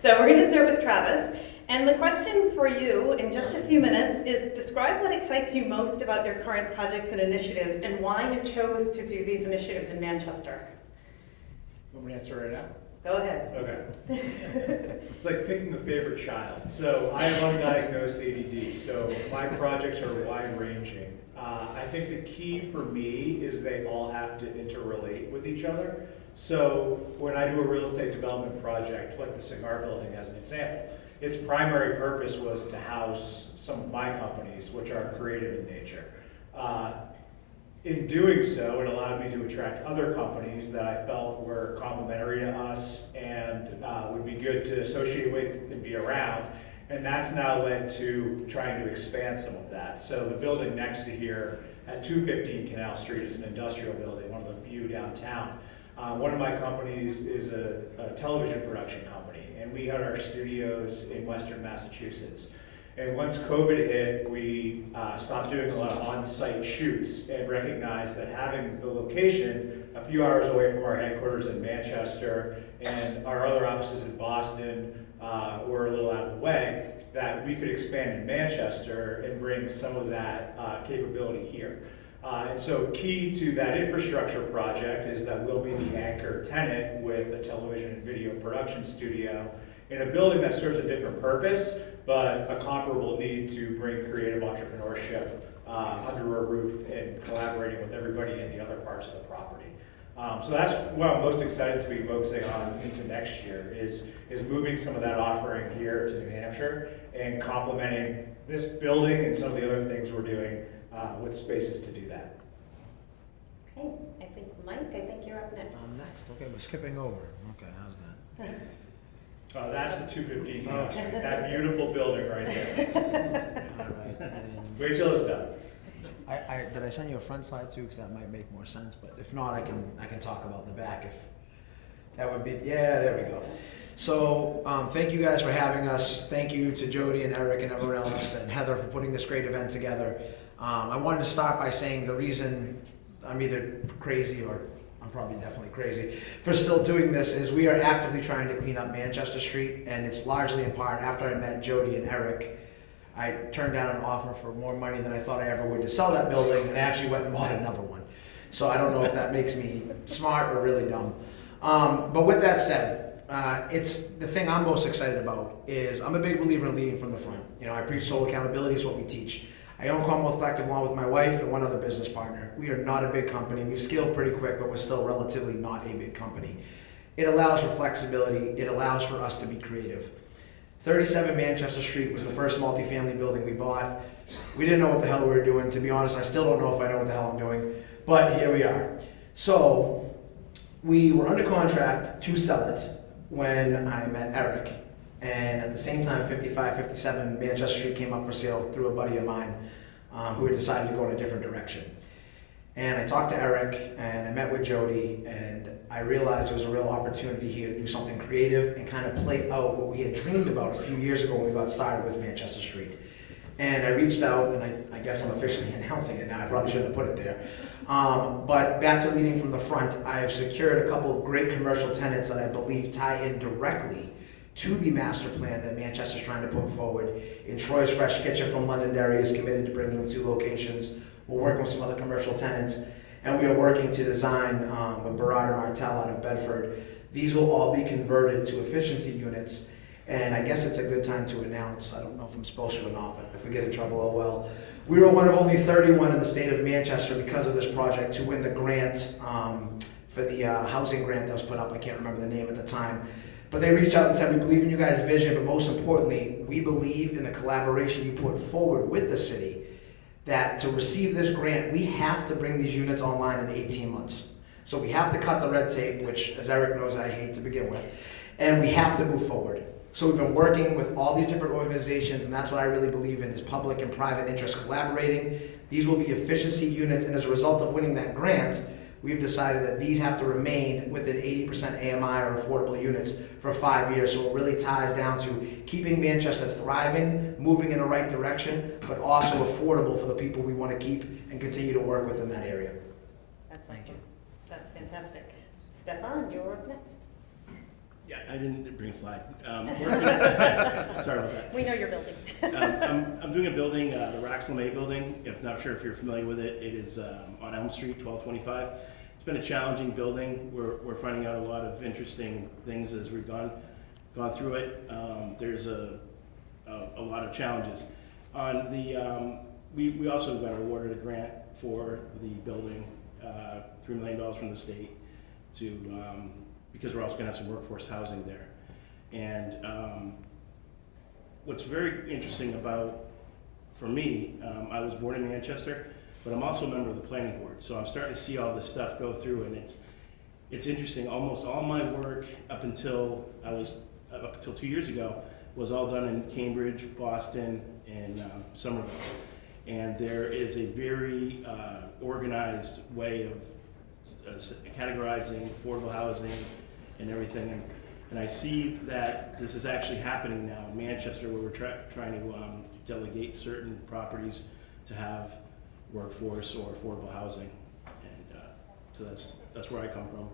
So we're going to start with Travis. And the question for you in just a few minutes is describe what excites you most about your current projects and initiatives and why you chose to do these initiatives in Manchester. Want me to answer right now? Go ahead. Okay. It's like picking a favorite child. So I have undiagnosed ADD, so my projects are wide-ranging. I think the key for me is they all have to interrelate with each other. So when I do a real estate development project, like the Cigar Building as an example, its primary purpose was to house some of my companies, which are creative in nature. In doing so, it allowed me to attract other companies that I felt were complementary to us and would be good to associate with and be around. And that's now led to trying to expand some of that. So the building next to here at 215 Canal Street is an industrial building, one of the few downtown. One of my companies is a television production company, and we had our studios in Western Massachusetts. And once COVID hit, we stopped doing a lot of on-site shoots and recognized that having the location a few hours away from our headquarters in Manchester and our other offices in Boston were a little out of the way, that we could expand in Manchester and bring some of that capability here. And so key to that infrastructure project is that we'll be the anchor tenant with a television and video production studio in a building that serves a different purpose, but a comparable need to bring creative entrepreneurship under a roof and collaborating with everybody in the other parts of the property. So that's what I'm most excited to be focusing on into next year is moving some of that offering here to New Hampshire and complementing this building and some of the other things we're doing with spaces to do that. Okay, I think you're up next. I'm next. Okay, we're skipping over. Okay, how's that? That's the 215 Canal Street, that beautiful building right there. All right. And Wait till it's done. did I send you a front slide too? Because that might make more sense. But if not, I can talk about the back That would be, yeah, there we go. So, thank you guys for having us. Thank you to Jody and Eric and everyone else and Heather for putting this great event together. I wanted to start by saying the reason I'm either crazy or I'm probably definitely crazy for still doing this is we are actively trying to clean up Manchester Street, and it's largely in part after I met Jody and Eric. I turned down an offer for more money than I thought I ever would to sell that building, and I actually went and bought another one. So I don't know if that makes me smart or really dumb. But with that said, it's the thing I'm most excited about is I'm a big believer in leading from the front. You know, I preach sole accountability is what we teach. I own Commonwealth Collective along with my wife and one other business partner. We are not a big company. We've scaled pretty quick, but we're still relatively not a big company. It allows for flexibility. It allows for us to be creative. 37 Manchester Street was the first multifamily building we bought. We didn't know what the hell we were doing. To be honest, I still don't know if I know what the hell I'm doing, but here we are. So we were under contract to sell it when I met Eric. And at the same time, 55, 57 Manchester Street came up for sale through a buddy of mine who had decided to go in a different direction. And I talked to Eric and I met with Jody, and I realized there was a real opportunity here to do something creative and kind of play out what we had dreamed about a few years ago when we got started with Manchester Street. And I reached out, and I guess I'm officially announcing it now. I probably shouldn't have put it there. But back to leading from the front, I have secured a couple of great commercial tenants that I believe tie in directly to the master plan that Manchester's trying to put forward. In Troy's Fresh Kitchen from Londonderry is committed to bringing 2 locations. We're working with some other commercial tenants, and we are working to design with Berard and Martel out of Bedford. These will all be converted to efficiency units, and I guess it's a good time to announce, I don't know if I'm supposed to or not, but if we get in trouble, oh well. We were one of only 31 in the state of Manchester because of this project to win the grant for the housing grant that was put up. I can't remember the name at the time. But they reached out and said, we believe in you guys' vision, but most importantly, we believe in the collaboration you put forward with the city, that to receive this grant, we have to bring these units online in 18 months. So we have to cut the red tape, which, as Eric knows, I hate to begin with, and we have to move forward. So we've been working with all these different organizations, and that's what I really believe in, is public and private interest collaborating. These will be efficiency units, and as a result of winning that grant, we've decided that these have to remain within 80% AMI or affordable units for 5 years. So it really ties down to keeping Manchester thriving, moving in the right direction, but also affordable for the people we want to keep and continue to work with in that area. That's awesome. That's fantastic. Stefan, you're up next. Yeah, I didn't bring a slide. Sorry about that. We know your building. I'm doing a building, the Rax LeMay building. If not sure if you're familiar with it, it is on Elm Street, 1225. It's been a challenging building. We're finding out a lot of interesting things as we've gone through it. There's a lot of challenges. On the we also got awarded a grant for the building, $3 million from the state to. Because we're also going to have some workforce housing there. And what's very interesting about, for me, I was born in Manchester, but I'm also a member of the planning board. So I'm starting to see all this stuff go through, and it's interesting. Almost all my work up until 2 years ago was all done in Cambridge, Boston, and Somerville. And there is a very organized way of categorizing affordable housing and everything, and I see that this is actually happening now in Manchester, where we're trying to delegate certain properties to have workforce or affordable housing, and so that's where I come from.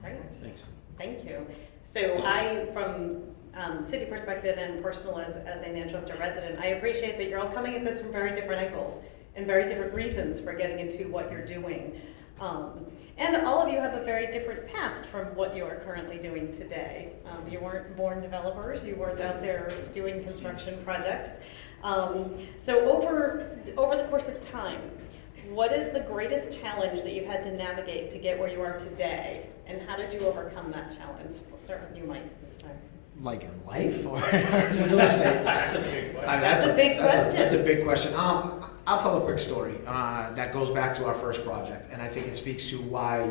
Great. Thanks. Thank you. So I, from city perspective and personal as a Manchester resident, I appreciate that you're all coming at this from very different angles and very different reasons for getting into what you're doing. And all of you have a very different past from what you are currently doing today. You weren't born developers, you weren't out there doing construction projects. So over the course of time, what is the greatest challenge that you've had to navigate to get where you are today? And how did you overcome that challenge? We'll start with you, Mike, this time. Like in life or real estate? That's a big question. I mean, That's a big question. That's a big question. I'll tell a quick story that goes back to our first project, and I think it speaks to why,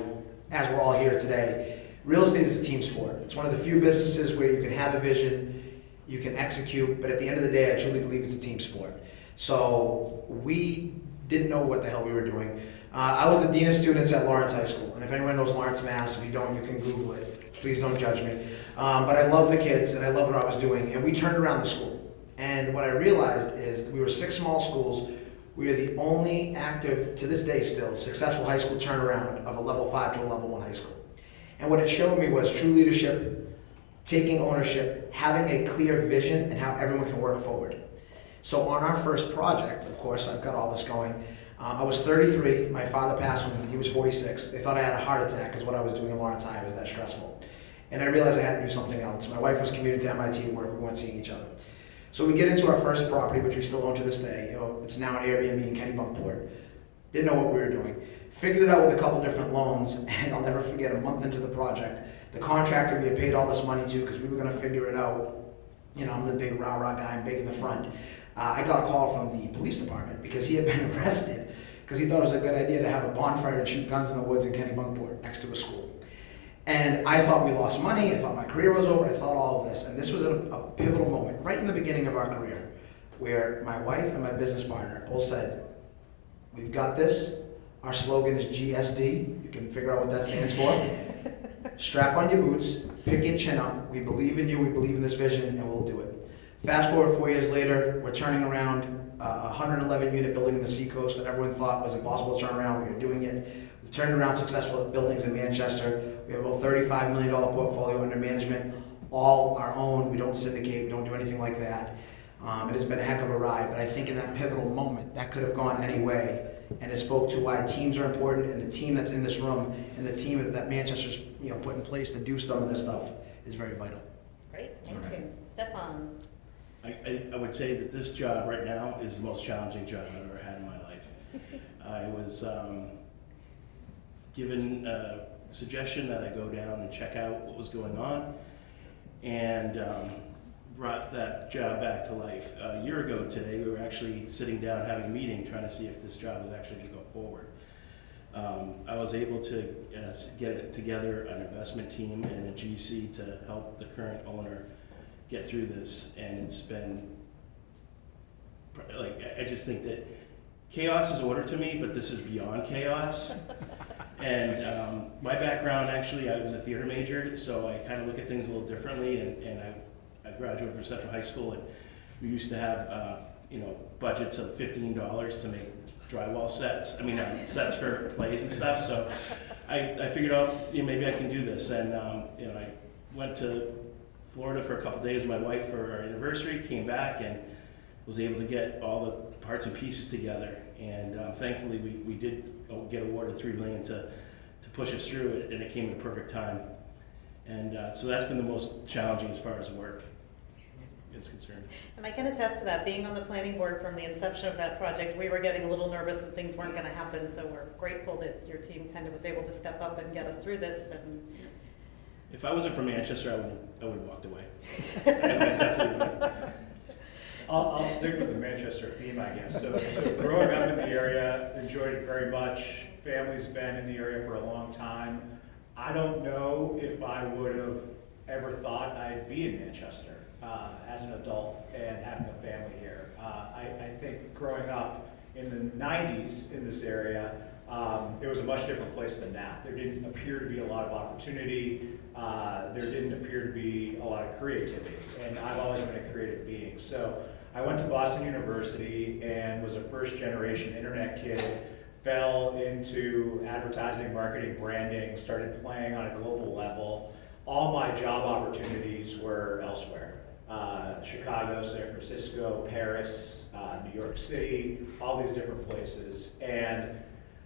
as we're all here today, real estate is a team sport. It's one of the few businesses where you can have a vision, you can execute, but at the end of the day, I truly believe it's a team sport. So we didn't know what the hell we were doing. I was the dean of students at Lawrence High School, and if anyone knows Lawrence, Mass, if you don't, you can Google it. Please don't judge me. But I love the kids and I love what I was doing. And we turned around the school. And what I realized is that we were 6 small schools. We are the only active, to this day still, successful high school turnaround of a level 5 to a level 1 high school. And what it showed me was true leadership, taking ownership, having a clear vision, and how everyone can work forward. So on our first project, of course, I've got all this going. I was 33. My father passed when he was 46. They thought I had a heart attack because what I was doing in Lawrence High was that stressful. And I realized I had to do something else. My wife was commuting to MIT to work. We weren't seeing each other. So we get into our first property, which we still own to this day. You know, it's now an Airbnb in Kennebunkport. Didn't know what we were doing. Figured it out with a couple different loans, and I'll never forget, a month into the project, the contractor we had paid all this money to because we were going to figure it out. You know, I'm the big rah-rah guy, I'm big in the front. I got a call from the police department because he had been arrested because he thought it was a good idea to have a bonfire and shoot guns in the woods in Kennebunkport next to a school. And I thought we lost money, I thought my career was over, I thought all of this. And this was a pivotal moment, right in the beginning of our career, where my wife and my business partner both said, we've got this. Our slogan is GSD. You can figure out what that stands for. Strap on your boots, pick your chin up. We believe in you, we believe in this vision, and we'll do it. Fast forward 4 years later, we're turning around a 111 unit building in the Seacoast that everyone thought was impossible to turn around. We are doing it. We've turned around successful buildings in Manchester. We have about $35 million portfolio under management, all our own. We don't syndicate, we don't do anything like that. It has been a heck of a ride, but I think in that pivotal moment, that could have gone any way. And it spoke to why teams are important, and the team that's in this room and the team that Manchester's put in place to do some of this stuff is very vital. Great, thank you. Stefan? I would say that this job right now is the most challenging job I've ever had in my life. I was given a suggestion that I go down and check out what was going on, and brought that job back to life. A year ago today, we were actually sitting down having a meeting trying to see if this job was actually going to go forward. I was able to get together an investment team and a GC to help the current owner get through this, and it's been, like, I just think that chaos is order to me, but this is beyond chaos. And my background, actually, I was a theater major, so I kind of look at things a little differently, and I graduated from Central High School, and we used to have budgets of $15 to make drywall sets. I mean, sets for plays and stuff. So I figured out maybe I can do this, and I went to Florida for a couple days with my wife for our anniversary. Came back and was able to get all the parts and pieces together, and thankfully we did get awarded $3 million to push us through it, and it came at a perfect time. And so that's been the most challenging as far as work is concerned. And I can attest to that. Being on the planning board from the inception of that project, we were getting a little nervous that things weren't going to happen, so we're grateful that your team kind of was able to step up and get us through this. And if I wasn't from Manchester, I would have walked away. I definitely would have. I'll stick with the Manchester theme, I guess. So growing up in the area, enjoyed it very much. Family's been in the area for a long time. I don't know if I would have ever thought I'd be in Manchester as an adult and having a family here. I think growing up in the 90s in this area, it was a much different place than now. There didn't appear to be a lot of opportunity. There didn't appear to be a lot of creativity, and I've always been a creative being. So I went to Boston University and was a first-generation internet kid, fell into advertising, marketing, branding, started playing on a global level. All my job opportunities were elsewhere. Chicago, San Francisco, Paris, New York City, all these different places. And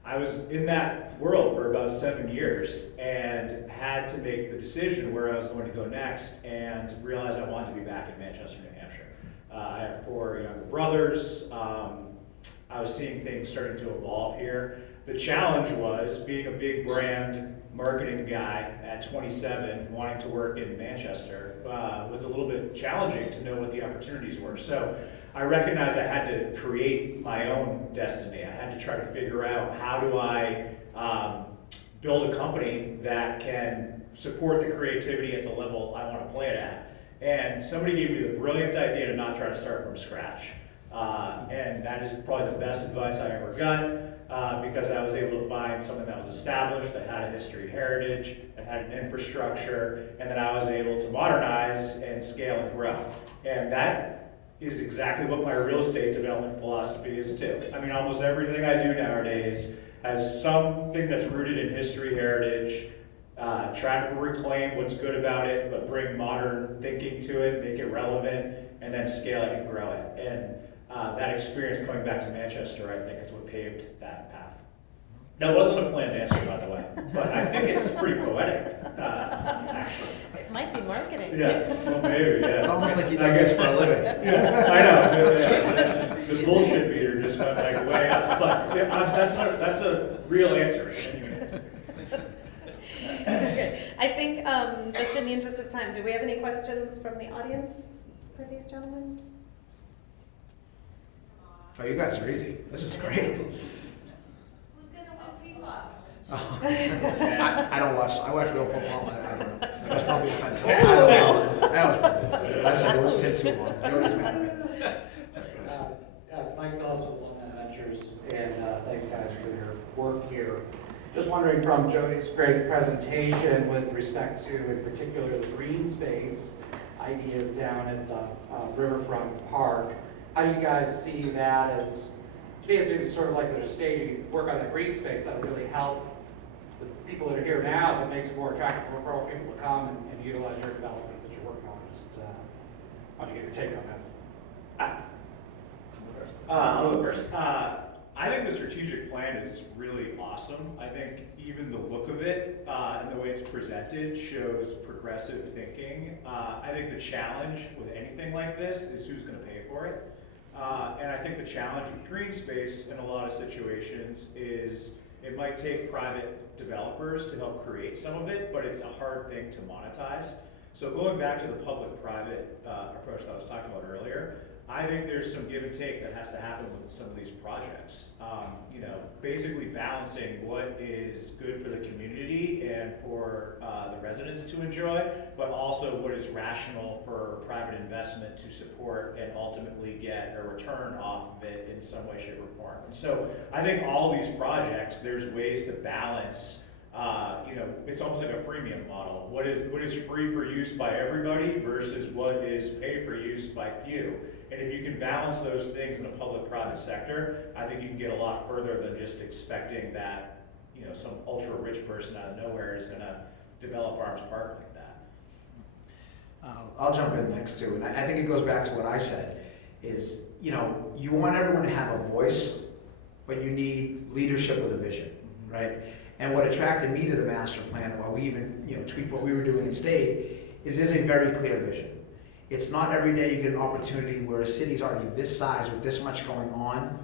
I was in that world for about 7 years and had to make the decision where I was going to go next, and realized I wanted to be back in Manchester, New Hampshire. I have 4 younger brothers. I was seeing things starting to evolve here. The challenge was being a big brand marketing guy at 27, wanting to work in Manchester, was a little bit challenging to know what the opportunities were. So I recognized I had to create my own destiny. I had to try to figure out, how do I build a company that can support the creativity at the level I want to play it at. And somebody gave me the brilliant idea to not try to start from scratch. And that is probably the best advice I ever got, because I was able to find something that was established, that had a history, heritage, and had an infrastructure, and then I was able to modernize and scale and grow. And that is exactly what my real estate development philosophy is too. I mean, almost everything I do nowadays has something that's rooted in history, heritage, try to reclaim what's good about it, but bring modern thinking to it, make it relevant, and then scale it and grow it. And that experience coming back to Manchester, I think, is what paved that path. That wasn't a planned answer, by the way, but I think it's pretty poetic, actually. It might be marketing. Yeah, well, maybe, yeah. It's almost like he does this for a living. Yeah, I know. Yeah. The bullshit meter just went like way up, but yeah, that's a real answer. Anyways. I think, just in the interest of time, do we have any questions from the audience for these gentlemen? Oh, you guys are easy. This is great. Who's gonna win FIFA? Oh. I don't watch. I watch real football. I don't know. That's probably offensive. I don't know. That was probably offensive. I said it wouldn't take too long. Jody's mad at me. Mike Phillips with Lone Ventures, and thanks guys for your work here. Just wondering from Jody's great presentation with respect to, in particular, the green space ideas down at the Riverfront Park. How do you guys see that as, to me it's sort of like there's a stage you work on the green space that will really help the people that are here now, but makes it more attractive for more people to come and utilize your developments that you're working on. Just want to get your take on that. I'll go first. I think the strategic plan is really awesome. I think even the look of it and the way it's presented shows progressive thinking. I think the challenge with anything like this is who's going to pay for it. And I think the challenge with green space in a lot of situations is it might take private developers to help create some of it, but it's a hard thing to monetize. So going back to the public-private approach that I was talking about earlier, I think there's some give and take that has to happen with some of these projects. You know, basically balancing what is good for the community and for the residents to enjoy, but also what is rational for private investment to support and ultimately get a return off of it in some way, shape, or form. And so I think all these projects, there's ways to balance. You know, it's almost like a freemium model. What is free for use by everybody versus what is paid for use by few. And if you can balance those things in the public-private sector, I think you can get a lot further than just expecting that, you know, some ultra-rich person out of nowhere is going to develop Arms Park like that. I'll jump in next too, and I think it goes back to what I said. Is, you know, you want everyone to have a voice, but you need leadership with a vision, right? And what attracted me to the master plan, while we even, you know, tweaked what we were doing in state, is there's a very clear vision. It's not every day you get an opportunity where a city's already this size with this much going on,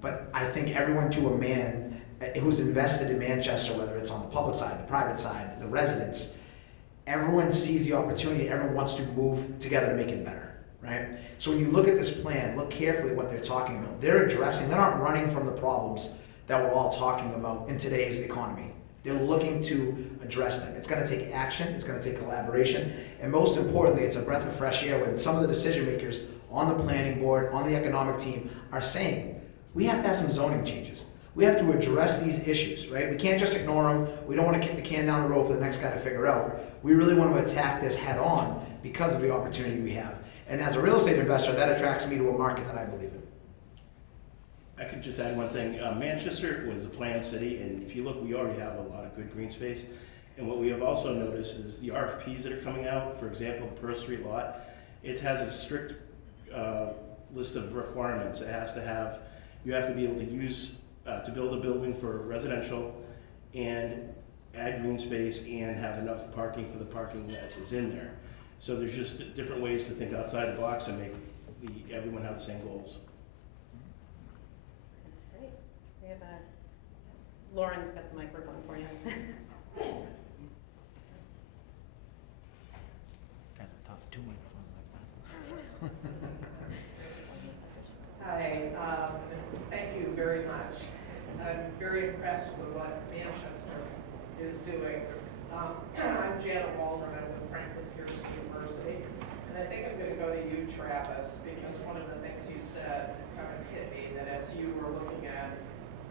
but I think everyone to a man who's invested in Manchester, whether it's on the public side, the private side, the residents, everyone sees the opportunity, everyone wants to move together to make it better, right? So when you look at this plan, look carefully at what they're talking about. They're addressing, they're not running from the problems that we're all talking about in today's economy. They're looking to address them. It's going to take action, it's going to take collaboration, and most importantly, it's a breath of fresh air when some of the decision makers on the planning board, on the economic team are saying, we have to have some zoning changes. We have to address these issues, right? We can't just ignore them. We don't want to kick the can down the road for the next guy to figure out. We really want to attack this head on because of the opportunity we have. And as a real estate investor, that attracts me to a market that I believe in. I could just add one thing. Manchester was a planned city, and if you look, we already have a lot of good green space. And what we have also noticed is the RFPs that are coming out, for example, the Pearl Street lot, it has a strict list of requirements. It has to have, you have to be able to use, to build a building for residential and add green space and have enough parking for the parking that is in there. So there's just different ways to think outside the box and make everyone have the same goals. We have Lauren's got the microphone for you. Guys, a tough 2 microphones next time. Hi, thank you very much. I'm very impressed with what Manchester is doing. I'm Janet Waldron, I'm with Franklin Pierce University, and I think I'm going to go to you, Travis, because one of the things you said kind of hit me, that as you were looking at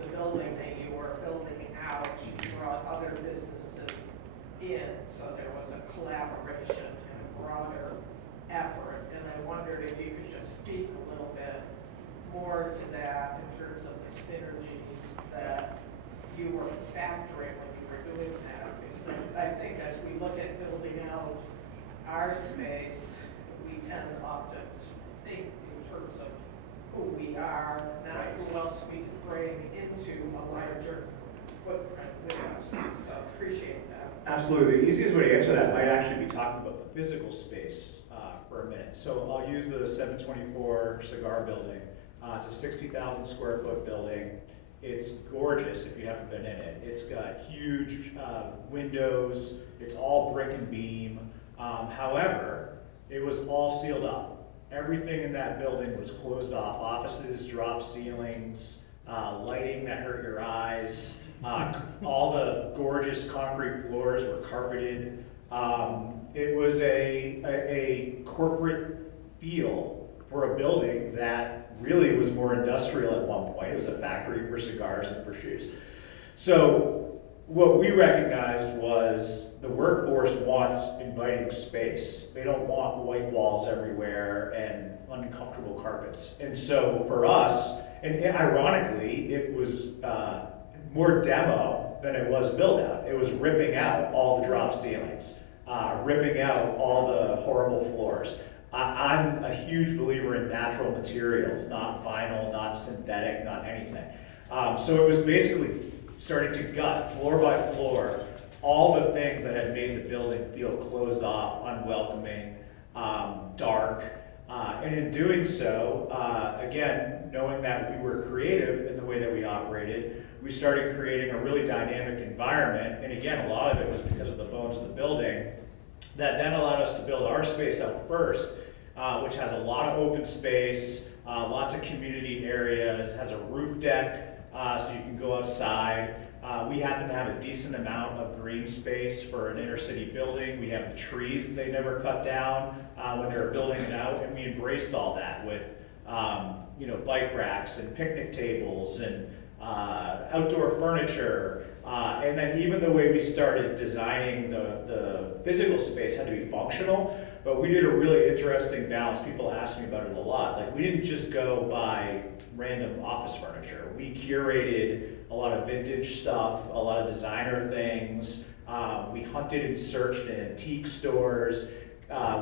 the building that you were building out, you brought other businesses in, so there was a collaboration and a broader effort. And I wondered if you could just speak a little bit more to that in terms of the synergies that you were factoring when you were doing that. Because I think as we look at building out our space, we tend often to think in terms of who we are, not who else we can bring into a larger footprint with us. So appreciate that. Absolutely. The easiest way to answer that might actually be talking about the physical space for a minute. So I'll use the 724 Cigar Building. It's a 60,000 square foot building. It's gorgeous if you haven't been in it. It's got huge windows. It's all brick and beam. However, it was all sealed up. Everything in that building was closed off. Offices, drop ceilings, lighting that hurt your eyes. All the gorgeous concrete floors were carpeted. It was a corporate feel for a building that really was more industrial at one point. It was a factory for cigars and for shoes. So what we recognized was the workforce wants inviting space. They don't want white walls everywhere and uncomfortable carpets. And so for us, and ironically, it was more demo than it was build out. It was ripping out all the drop ceilings, ripping out all the horrible floors. I'm a huge believer in natural materials, not vinyl, not synthetic, not anything. So it was basically starting to gut, floor by floor, all the things that had made the building feel closed off, unwelcoming, dark. And in doing so, again, knowing that we were creative in the way that we operated, we started creating a really dynamic environment. And again, a lot of it was because of the bones of the building that then allowed us to build our space out first, which has a lot of open space, lots of community areas, has a roof deck, so you can go outside. We happen to have a decent amount of green space for an inner city building. We have the trees that they never cut down when they were building it out, and we embraced all that with bike racks and picnic tables and outdoor furniture. And then even the way we started designing the physical space had to be functional, but we did a really interesting balance. People ask me about it a lot. Like, we didn't just go buy random office furniture. We curated a lot of vintage stuff, a lot of designer things. We hunted and searched in antique stores.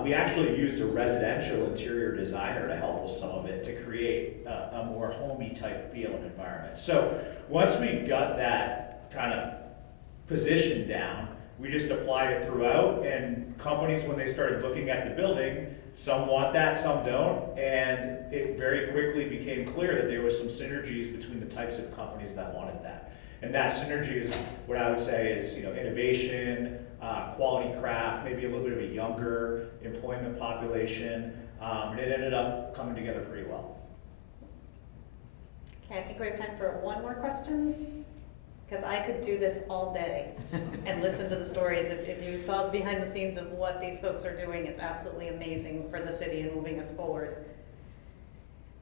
We actually used a residential interior designer to help with some of it to create a more homey type feel and environment. So once we got that kind of position down, we just applied it throughout, and companies, when they started looking at the building, some want that, some don't, and it very quickly became clear that there was some synergies between the types of companies that wanted that. And that synergy is what I would say is, innovation, quality craft, maybe a little bit of a younger employment population, and it ended up coming together pretty well. Okay, I think we have time for one more question, because I could do this all day and listen to the stories. If you saw behind the scenes of what these folks are doing, it's absolutely amazing for the city and moving us forward.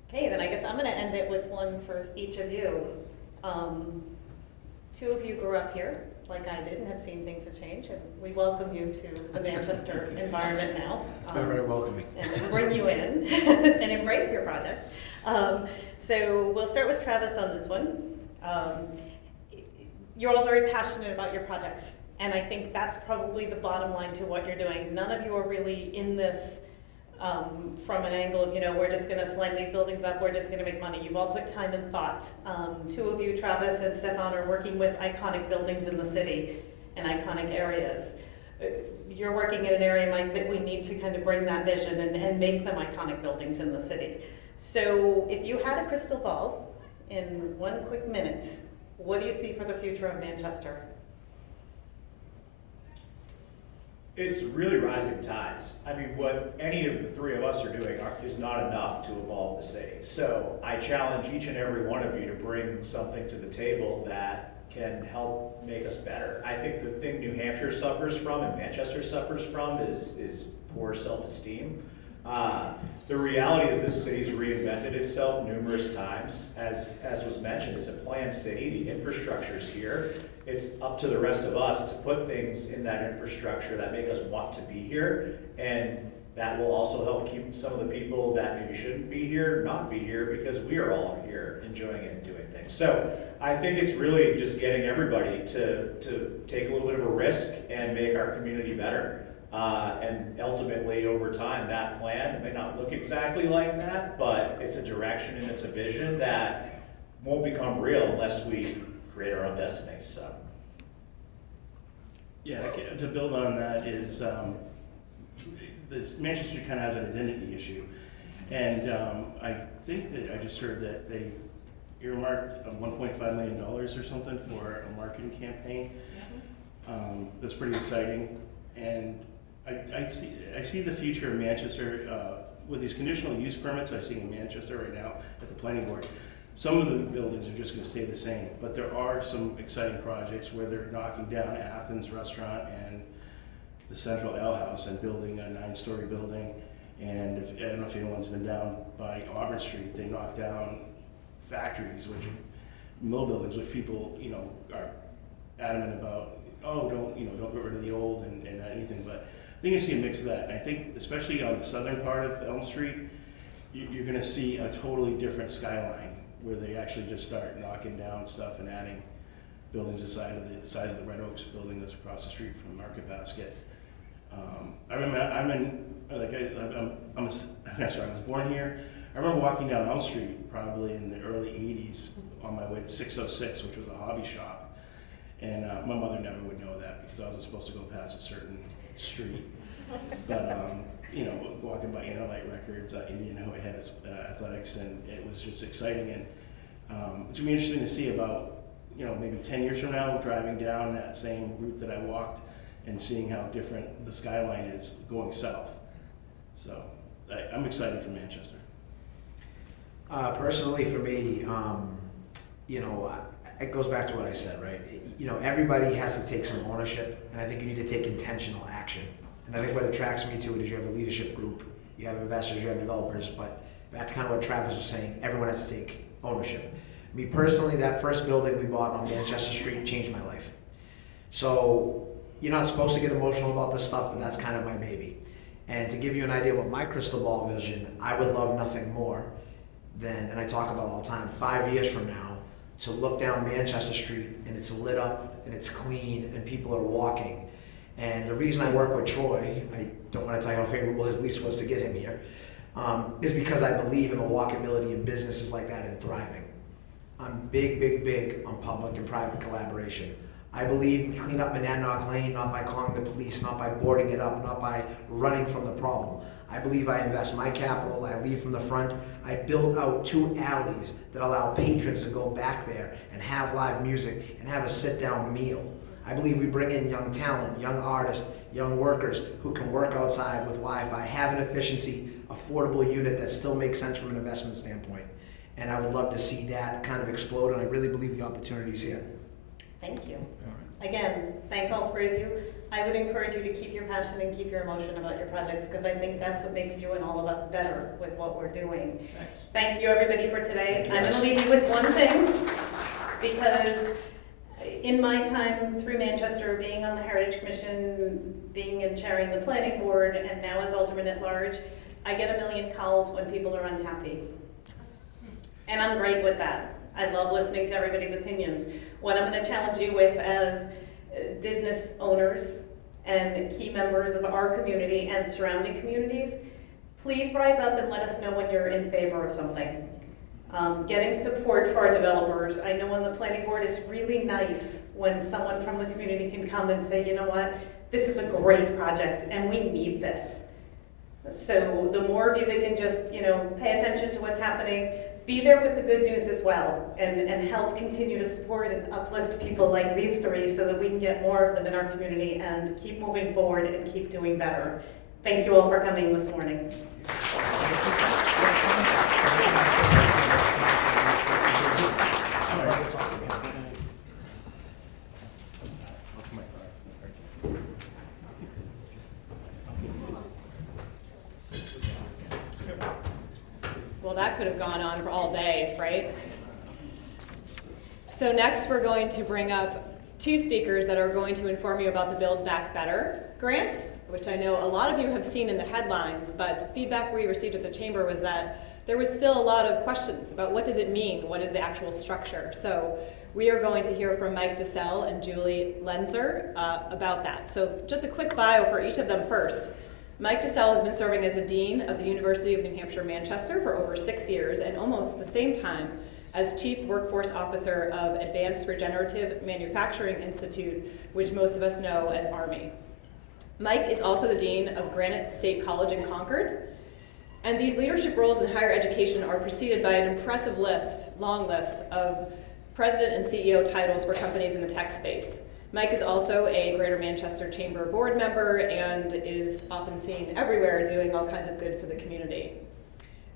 Okay, then I guess I'm going to end it with one for each of you. Two of you grew up here, like I did, and have seen things to change, and we welcome you to the Manchester environment now. It's been very welcoming. And bring you in and embrace your project. So we'll start with Travis on this one. You're all very passionate about your projects, and I think that's probably the bottom line to what you're doing. None of you are really in this from an angle of, we're just going to slam these buildings up, we're just going to make money. You've all put time and thought. Two of you, Travis and Stefan, are working with iconic buildings in the city and iconic areas. You're working in an area, Mike, that we need to kind of bring that vision and make them iconic buildings in the city. So if you had a crystal ball in 1 quick minute, what do you see for the future of Manchester? It's really rising tides. I mean, what any of the three of us are doing is not enough to evolve the city. So I challenge each and every one of you to bring something to the table that can help make us better. I think the thing New Hampshire suffers from and Manchester suffers from is poor self-esteem. The reality is this city's reinvented itself numerous times. As was mentioned, it's a planned city. The infrastructure's here. it's up to the rest of us to put things in that infrastructure that make us want to be here. And that will also help keep some of the people that maybe shouldn't be here, not be here, because we are all here enjoying it and doing things. So I think it's really just getting everybody to take a little bit of a risk and make our community better. And ultimately, over time, that plan may not look exactly like that, but it's a direction and it's a vision that won't become real unless we create our own destiny, so. Yeah, to build on that is, this Manchester kind of has an identity issue. And I think that I just heard that they earmarked $1.5 million or something for a marketing campaign. That's pretty exciting. And I see the future of Manchester with these conditional use permits I see in Manchester right now at the planning board. Some of the buildings are just going to stay the same, but there are some exciting projects where they're knocking down Athens Restaurant and the Central Ale House and building a 9-story building. And I don't know if anyone's been down by Auburn Street, they knocked down factories, mill buildings, which people, are adamant about. Oh, don't get rid of the old and anything. But I think you see a mix of that. And I think, especially on the southern part of Elm Street, you're going to see a totally different skyline where they actually just start knocking down stuff and adding buildings the size of the Red Oaks building that's across the street from Market Basket. I remember I was born here. I remember walking down Elm Street probably in the early 80s on my way to 606, which was a hobby shop. And my mother never would know that because I wasn't supposed to go past a certain street. But, walking by Interlight Records, Indian Head Athletics, and it was just exciting. And it's going to be interesting to see about, maybe 10 years from now, driving down that same route that I walked and seeing how different the skyline is going south. So I'm excited for Manchester. Personally, for me, it goes back to what I said, right? Everybody has to take some ownership, and I think you need to take intentional action. And I think what attracts me to it is you have a leadership group, you have investors, you have developers, but back to kind of what Travis was saying, everyone has to take ownership. Me personally, that first building we bought on Manchester Street changed my life. So you're not supposed to get emotional about this stuff, but that's kind of my baby. And to give you an idea what my crystal ball vision, I would love nothing more than, and I talk about it all the time, 5 years from now, to look down Manchester Street and it's lit up and it's clean and people are walking. And the reason I work with Troy, I don't want to tell you how favorable his lease was to get him here, is because I believe in the walkability in businesses like that and thriving. I'm big on public and private collaboration. I believe we clean up Monadnock Lane not by calling the police, not by boarding it up, not by running from the problem. I believe I invest my capital, I lead from the front. I build out 2 alleys that allow patrons to go back there and have live music and have a sit-down meal. I believe we bring in young talent, young artists, young workers who can work outside with Wi-Fi, have an efficiency, affordable unit that still makes sense from an investment standpoint. And I would love to see that kind of explode, and I really believe the opportunity is here. Thank you. Again, thank all 3 of you. I would encourage you to keep your passion and keep your emotion about your projects, because I think that's what makes you and all of us better with what we're doing. Thanks. Thank you, everybody, for today. I'm going to leave you with one thing, because in my time through Manchester, being on the Heritage Commission, being and chairing the planning board, and now as alderman at large, I get a million calls when people are unhappy. And I'm great with that. I love listening to everybody's opinions. What I'm going to challenge you with as business owners and key members of our community and surrounding communities, please rise up and let us know when you're in favor of something. Getting support for our developers. I know on the planning board it's really nice when someone from the community can come and say, you know what, this is a great project and we need this. So the more of you that can just, pay attention to what's happening, be there with the good news as well, and help continue to support and uplift people like these 3 so that we can get more of them in our community and keep moving forward and keep doing better. Thank you all for coming this morning. Well, that could have gone on for all day, right? So next we're going to bring up two speakers that are going to inform you about the Build Back Better grant, which I know a lot of you have seen in the headlines, but feedback we received at the Chamber was that there was still a lot of questions about what does it mean, what is the actual structure. So we are going to hear from Mike DeSalle and Julie Lenzer about that. So just a quick bio for each of them first. Mike DeSalle has been serving as the Dean of the University of New Hampshire, Manchester for over 6 years, and almost the same time as Chief Workforce Officer of Advanced Regenerative Manufacturing Institute, which most of us know as ARMY. Mike is also the Dean of Granite State College in Concord, and these leadership roles in higher education are preceded by an impressive long list of President and CEO titles for companies in the tech space. Mike is also a Greater Manchester Chamber board member and is often seen everywhere doing all kinds of good for the community.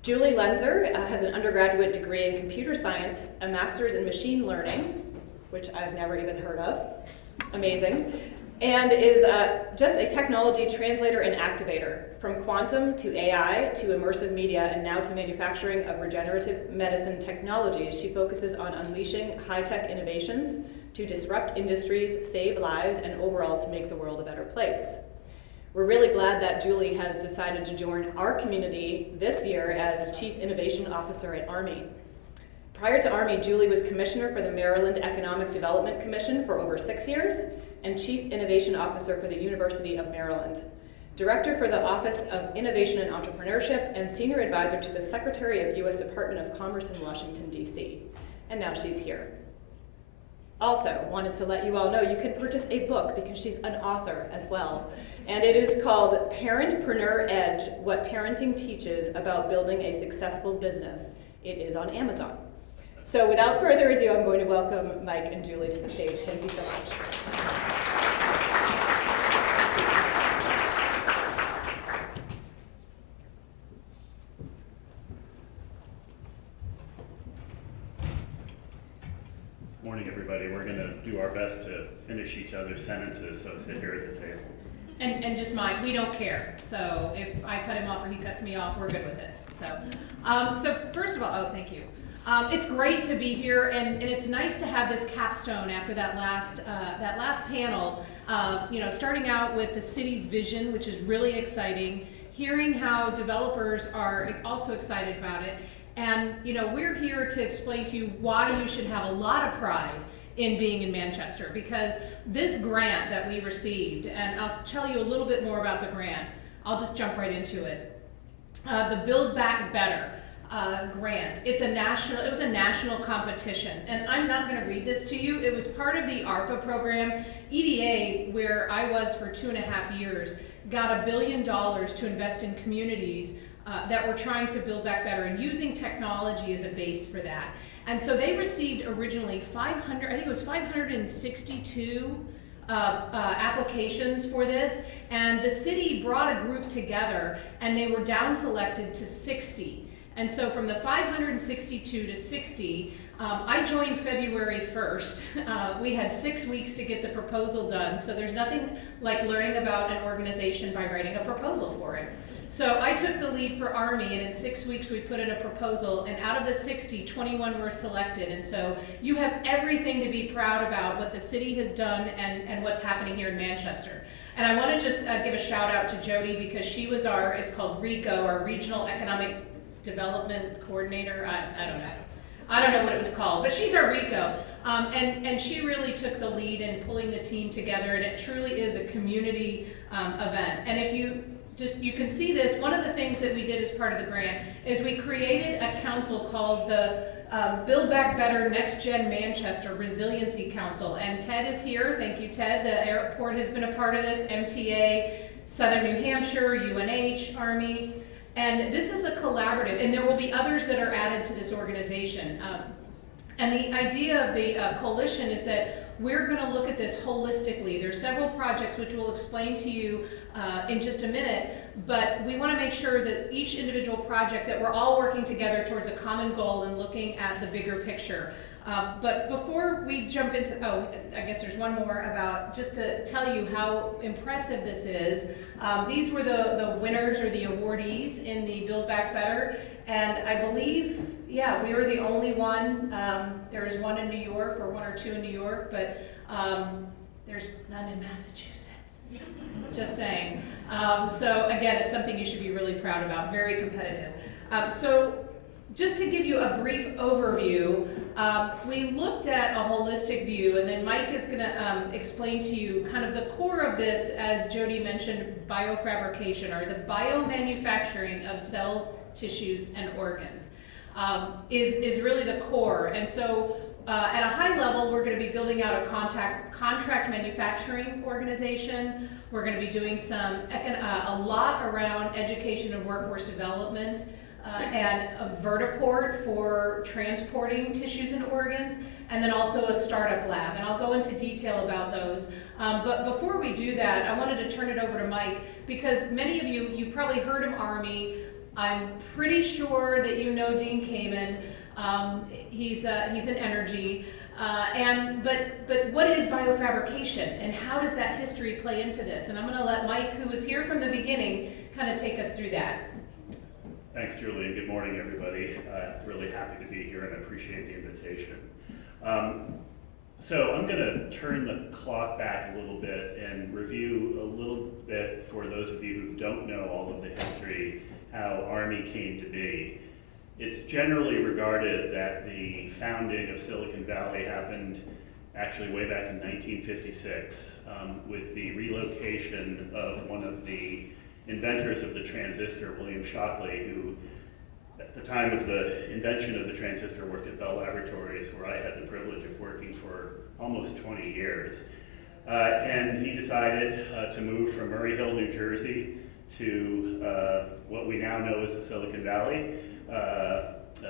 Julie Lenzer has an undergraduate degree in computer science, a master's in machine learning, which I've never even heard of, amazing, and is just a technology translator and activator. From quantum to AI to immersive media and now to manufacturing of regenerative medicine technologies, she focuses on unleashing high-tech innovations to disrupt industries, save lives, and overall to make the world a better place. We're really glad that Julie has decided to join our community this year as Chief Innovation Officer at ARMY. Prior to ARMY, Julie was Commissioner for the Maryland Economic Development Commission for over 6 years and Chief Innovation Officer for the University of Maryland, Director for the Office of Innovation and Entrepreneurship, and Senior Advisor to the Secretary of U.S. Department of Commerce in Washington, D.C. And now she's here. Also, wanted to let you all know you can purchase a book because she's an author as well. And it is called Parentpreneur Edge, What Parenting Teaches About Building a Successful Business. It is on Amazon. So without further ado, I'm going to welcome Mike and Julie to the stage. Thank you so much. Morning, everybody. We're going to do our best to finish each other's sentences, so sit here at the table. And just mind, we don't care. So if I cut him off or he cuts me off, we're good with it. So first of all, thank you. It's great to be here, and it's nice to have this capstone after that last panel. Starting out with the city's vision, which is really exciting. Hearing how developers are also excited about it. And we're here to explain to you why you should have a lot of pride in being in Manchester, because this grant that we received, and I'll tell you a little bit more about the grant. I'll just jump right into it. The Build Back Better grant. It was a national competition, and I'm not going to read this to you. It was part of the ARPA program. EDA, where I was for 2.5 years, got $1 billion to invest in communities that were trying to build back better and using technology as a base for that. And so they received originally 562 applications for this, and the city brought a group together and they were down selected to 60. And so from the 562 to 60, I joined February 1st. We had 6 weeks to get the proposal done, so there's nothing like learning about an organization by writing a proposal for it. So I took the lead for ARMY, and in 6 weeks we put in a proposal, and out of the 60, 21 were selected. And so you have everything to be proud about what the city has done and what's happening here in Manchester. And I want to just give a shout out to Jody, because she was it's called RECO, our Regional Economic Development Coordinator. I don't know what it was called, but she's our RECO. And she really took the lead in pulling the team together, and it truly is a community event. And if you can see this, one of the things that we did as part of the grant is we created a council called the Build Back Better Next Gen Manchester Resiliency Council. And Ted is here. Thank you, Ted. The airport has been a part of this, MTA, Southern New Hampshire, UNH, ARMY. And this is a collaborative, and there will be others that are added to this organization. And the idea of the coalition is that we're going to look at this holistically. There's several projects which we'll explain to you in just a minute, but we want to make sure that each individual project, that we're all working together towards a common goal and looking at the bigger picture. But before we jump into, I guess there's one more about, just to tell you how impressive this is. These were the winners or the awardees in the Build Back Better, and I believe, we were the only one. There was one in New York, or one or two in New York, but There's none in Massachusetts. Just saying. So again, it's something you should be really proud about, very competitive. So just to give you a brief overview, we looked at a holistic view, and then Mike is going to explain to you kind of the core of this, as Jody mentioned, biofabrication, or the biomanufacturing of cells, tissues, and organs, is really the core. And so at a high level, we're going to be building out a contract manufacturing organization. We're going to be doing a lot around education and workforce development, and a vertiport for transporting tissues and organs, and then also a startup lab. And I'll go into detail about those. But before we do that, I wanted to turn it over to Mike, because many of you probably heard of Army. I'm pretty sure that you know Dean Kamen. He's in energy. But what is biofabrication, and how does that history play into this? And I'm going to let Mike, who was here from the beginning, kind of take us through that. Thanks, Julie, and good morning, everybody. Really happy to be here, and I appreciate the invitation. So I'm going to turn the clock back a little bit and review a little bit, for those of you who don't know all of the history, how Army came to be. It's generally regarded that the founding of Silicon Valley happened actually way back in 1956 with the relocation of one of the inventors of the transistor, William Shockley, who at the time of the invention of the transistor worked at Bell Laboratories, where I had the privilege of working for almost 20 years. And he decided to move from Murray Hill, New Jersey to what we now know as the Silicon Valley,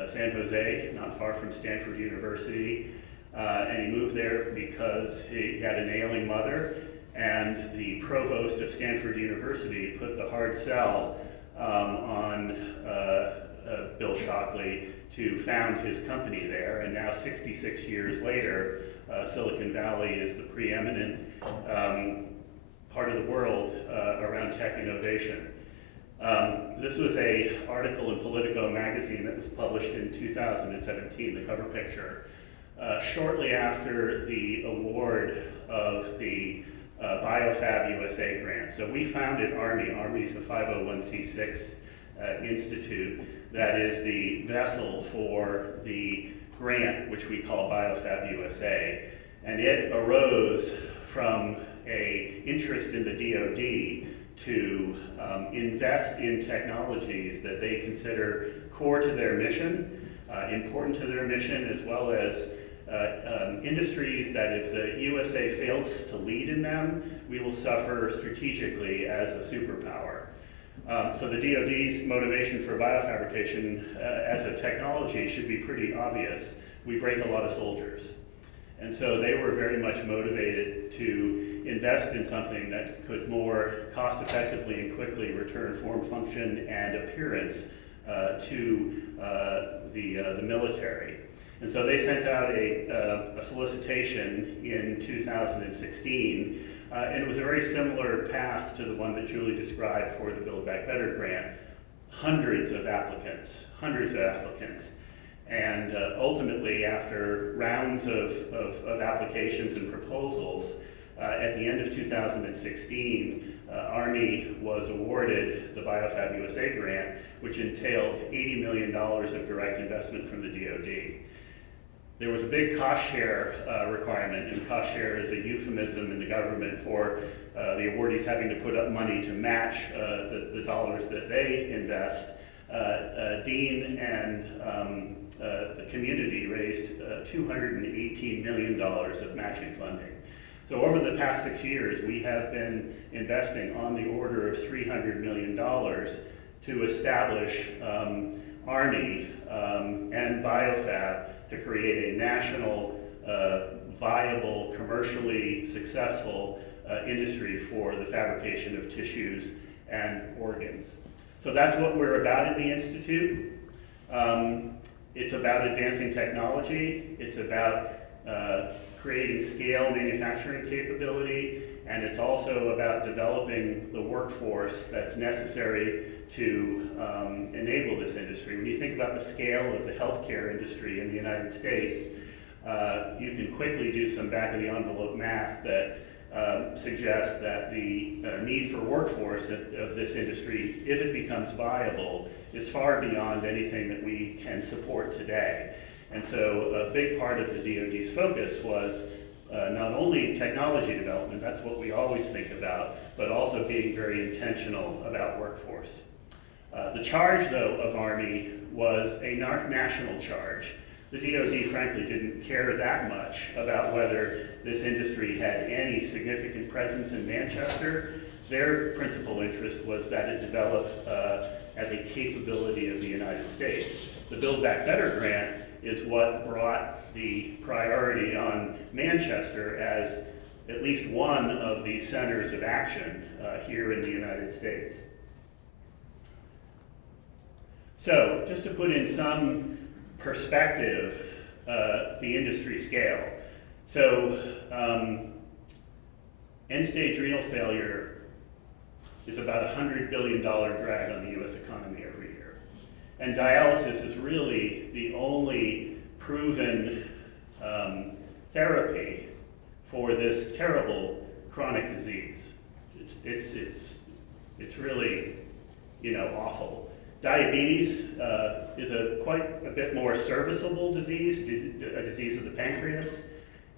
San Jose, not far from Stanford University. And he moved there because he had an ailing mother, and the provost of Stanford University put the hard sell on Bill Shockley to found his company there. And now 66 years later, Silicon Valley is the preeminent part of the world around tech innovation. This was an article in Politico magazine that was published in 2017, the cover picture, shortly after the award of the BioFab USA grant. So we founded Army. Army is a 501c6 institute that is the vessel for the grant, which we call BioFab USA. And it arose from an interest in the DoD to invest in technologies that they consider core to their mission, important to their mission, as well as industries that if the USA fails to lead in them, we will suffer strategically as a superpower. So the DoD's motivation for biofabrication as a technology should be pretty obvious. We break a lot of soldiers. And so they were very much motivated to invest in something that could more cost effectively and quickly return form, function, and appearance to the military. And so they sent out a solicitation in 2016, and it was a very similar path to the one that Julie described for the Build Back Better grant. Hundreds of applicants. And ultimately, after rounds of applications and proposals, at the end of 2016, Army was awarded the BioFab USA grant, which entailed $80 million of direct investment from the DoD. There was a big cost share requirement, and cost share is a euphemism in the government for the awardees having to put up money to match the dollars that they invest. Dean and the community raised $218 million of matching funding. So over the past 6 years, we have been investing on the order of $300 million to establish Army and BioFab to create a national, viable, commercially successful industry for the fabrication of tissues and organs. So that's what we're about in the Institute. It's about advancing technology. It's about creating scale manufacturing capability, and it's also about developing the workforce that's necessary to enable this industry. When you think about the scale of the healthcare industry in the United States, you can quickly do some back of the envelope math that suggests that the need for workforce of this industry, if it becomes viable, is far beyond anything that we can support today. And so a big part of the DoD's focus was not only technology development, that's what we always think about, but also being very intentional about workforce. The charge, though, of Army was a national charge. The DoD, frankly, didn't care that much about whether this industry had any significant presence in Manchester. Their principal interest was that it develop as a capability of the United States. The Build Back Better grant is what brought the priority on Manchester as at least one of the centers of action here in the United States. So, just to put in some perspective, the industry scale. So, end-stage renal failure is about a $100 billion drag on the U.S. economy every year. And dialysis is really the only proven therapy for this terrible chronic disease. It's really, awful. Diabetes is quite a bit more serviceable disease, a disease of the pancreas,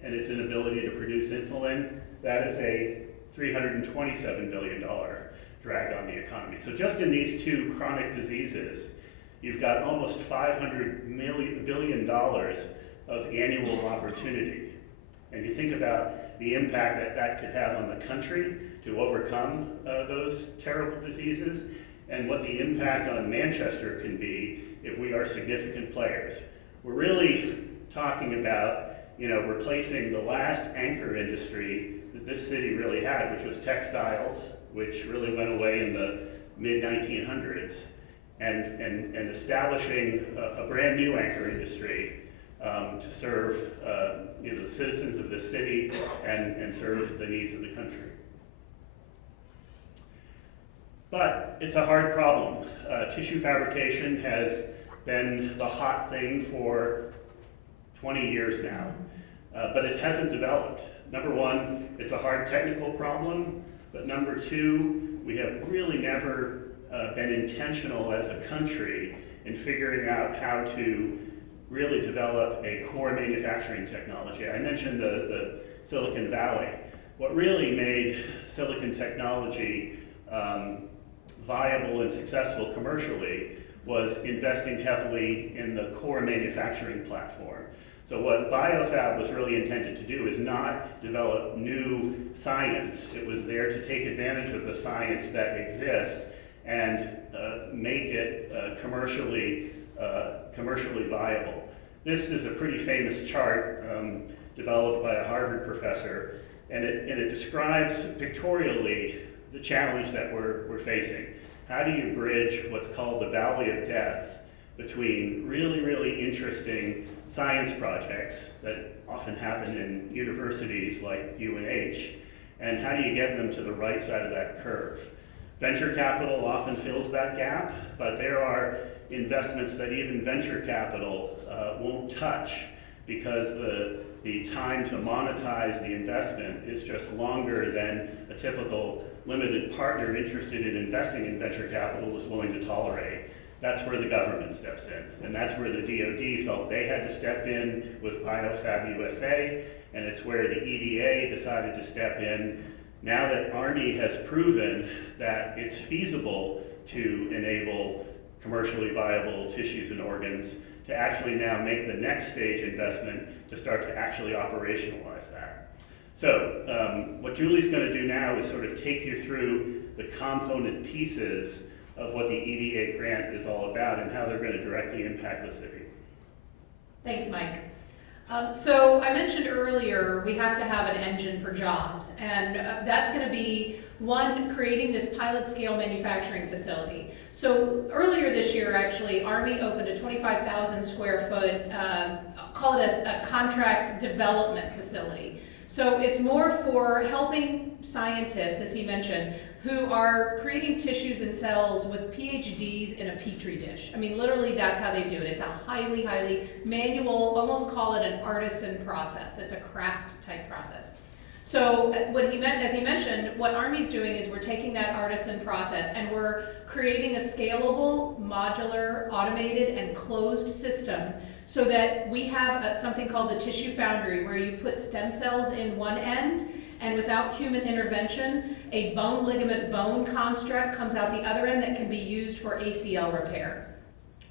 and its inability to produce insulin. That is a $327 billion drag on the economy. So just in these two chronic diseases, you've got almost $500 billion of annual opportunity. And you think about the impact that could have on the country to overcome those terrible diseases, and what the impact on Manchester can be if we are significant players. We're really talking about, replacing the last anchor industry that this city really had, which was textiles, which really went away in the mid-1900s, and establishing a brand new anchor industry to serve the citizens of this city and serve the needs of the country. But it's a hard problem. Tissue fabrication has been the hot thing for 20 years now, but it hasn't developed. Number one, it's a hard technical problem, but number two, we have really never been intentional as a country in figuring out how to really develop a core manufacturing technology. I mentioned the Silicon Valley. What really made silicon technology viable and successful commercially was investing heavily in the core manufacturing platform. So what BioFab was really intended to do is not develop new science. It was there to take advantage of the science that exists and make it commercially viable. This is a pretty famous chart developed by a Harvard professor, and it describes pictorially the challenge that we're facing. How do you bridge what's called the valley of death between really, really interesting science projects that often happen in universities like UNH, and how do you get them to the right side of that curve? Venture capital often fills that gap, but there are investments that even venture capital won't touch because the time to monetize the investment is just longer than a typical limited partner interested in investing in venture capital is willing to tolerate. That's where the government steps in, and that's where the DoD felt they had to step in with BioFab USA, and it's where the EDA decided to step in now that Army has proven that it's feasible to enable commercially viable tissues and organs to actually now make the next stage investment to start to actually operationalize that. So what Julie's going to do now is sort of take you through the component pieces of what the EDA grant is all about and how they're going to directly impact the city. Thanks, Mike. So I mentioned earlier we have to have an engine for jobs, and that's going to be one, creating this pilot scale manufacturing facility. So earlier this year, actually, Army opened a 25,000 square foot, call it a contract development facility. So it's more for helping scientists, as he mentioned, who are creating tissues and cells with PhDs in a petri dish. I mean, literally that's how they do it. It's a highly, highly manual, almost call it an artisan process. It's a craft type process. So what he meant, as he mentioned, what Army's doing is we're taking that artisan process and we're creating a scalable, modular, automated, and closed system so that we have something called the tissue foundry, where you put stem cells in one end, and without human intervention, a bone ligament bone construct comes out the other end that can be used for ACL repair.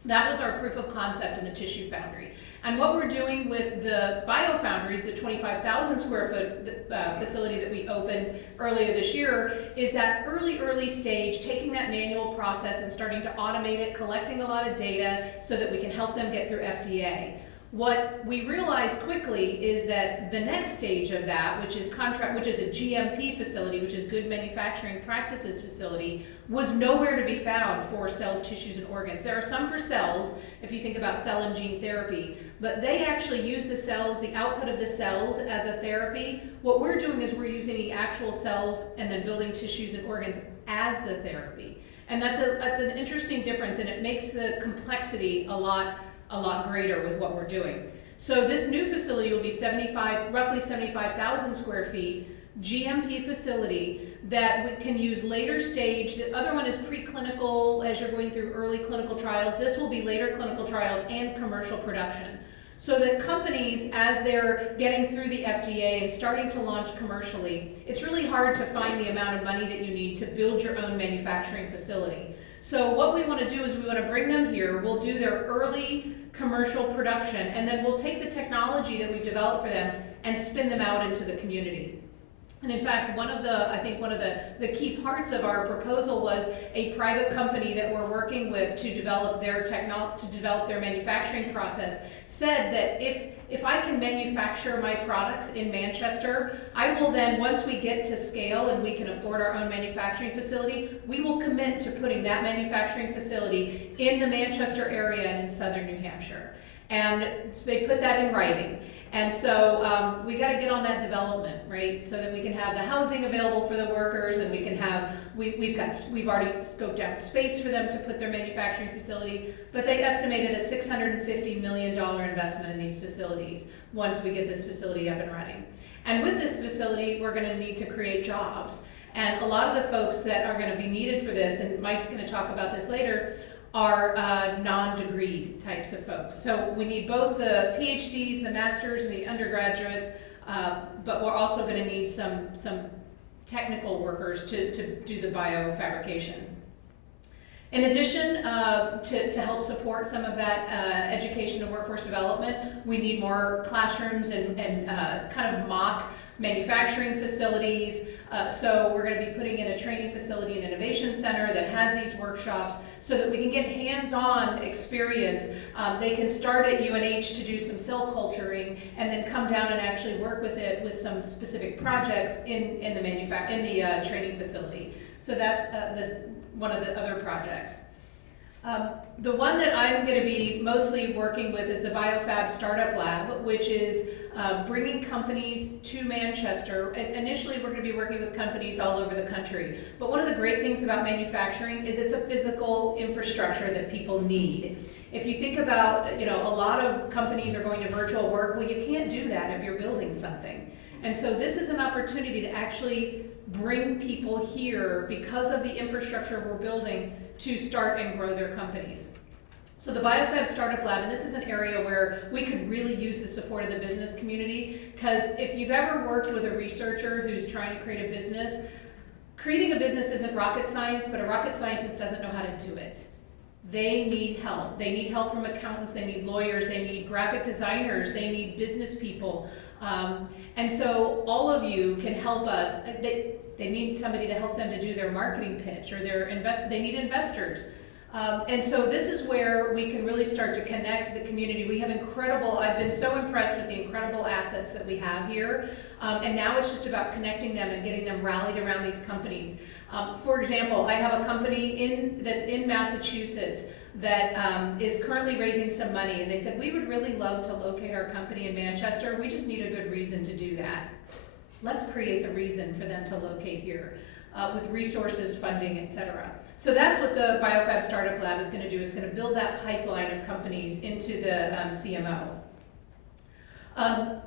That was our proof of concept in the tissue foundry. And what we're doing with the biofoundries, the 25,000 square foot facility that we opened earlier this year, is that early stage, taking that manual process and starting to automate it, collecting a lot of data so that we can help them get through FDA. What we realized quickly is that the next stage of that, which is a GMP facility, which is Good Manufacturing Practices facility, was nowhere to be found for cells, tissues, and organs. There are some for cells, if you think about cell and gene therapy, but they actually use the cells, the output of the cells, as a therapy. What we're doing is we're using the actual cells and then building tissues and organs as the therapy. And that's an interesting difference, and it makes the complexity a lot greater with what we're doing. So this new facility will be roughly 75,000 square feet, GMP facility that we can use later stage. The other one is preclinical, as you're going through early clinical trials. This will be later clinical trials and commercial production. So that companies, as they're getting through the FDA and starting to launch commercially, it's really hard to find the amount of money that you need to build your own manufacturing facility. So what we want to do is we want to bring them here, we'll do their early commercial production, and then we'll take the technology that we've developed for them and spin them out into the community. And in fact, one of the key parts of our proposal was a private company that we're working with to develop their manufacturing process said that if I can manufacture my products in Manchester, I will then, once we get to scale and we can afford our own manufacturing facility, we will commit to putting that manufacturing facility in the Manchester area and in southern New Hampshire. And so they put that in writing. And so we got to get on that development, right? So that we can have the housing available for the workers, and we can have we've already scoped out space for them to put their manufacturing facility. But they estimated a $650 million investment in these facilities once we get this facility up and running. And with this facility, we're going to need to create jobs. And a lot of the folks that are going to be needed for this, and Mike's going to talk about this later, are non-degreed types of folks. So we need both the PhDs, the masters, and the undergraduates, but we're also going to need some technical workers to do the biofabrication. In addition, to help support some of that education and workforce development, we need more classrooms and kind of mock manufacturing facilities. So we're going to be putting in a training facility and innovation center that has these workshops so that we can get hands-on experience. They can start at UNH to do some cell culturing and then come down and actually work with it with some specific projects in the training facility. So that's one of the other projects. The one that I'm going to be mostly working with is the BioFab Startup Lab, which is bringing companies to Manchester. Initially, we're going to be working with companies all over the country. But one of the great things about manufacturing is it's a physical infrastructure that people need. If you think about, a lot of companies are going to virtual work. Well, you can't do that if you're building something. And so this is an opportunity to actually bring people here because of the infrastructure we're building to start and grow their companies. So the BioFab Startup Lab, and this is an area where we could really use the support of the business community, because if you've ever worked with a researcher who's trying to create a business, creating a business isn't rocket science, but a rocket scientist doesn't know how to do it. They need help. They need help from accountants, they need lawyers, they need graphic designers, they need business people. And so all of you can help us. They need somebody to help them to do their marketing pitch, or they need investors. And so this is where we can really start to connect the community. We have I've been so impressed with the incredible assets that we have here. And now it's just about connecting them and getting them rallied around these companies. For example, I have a company that's in Massachusetts that is currently raising some money, and they said, we would really love to locate our company in Manchester. We just need a good reason to do that. Let's create the reason for them to locate here with resources, funding, et cetera. So that's what the BioFab Startup Lab is going to do. It's going to build that pipeline of companies into the CMO.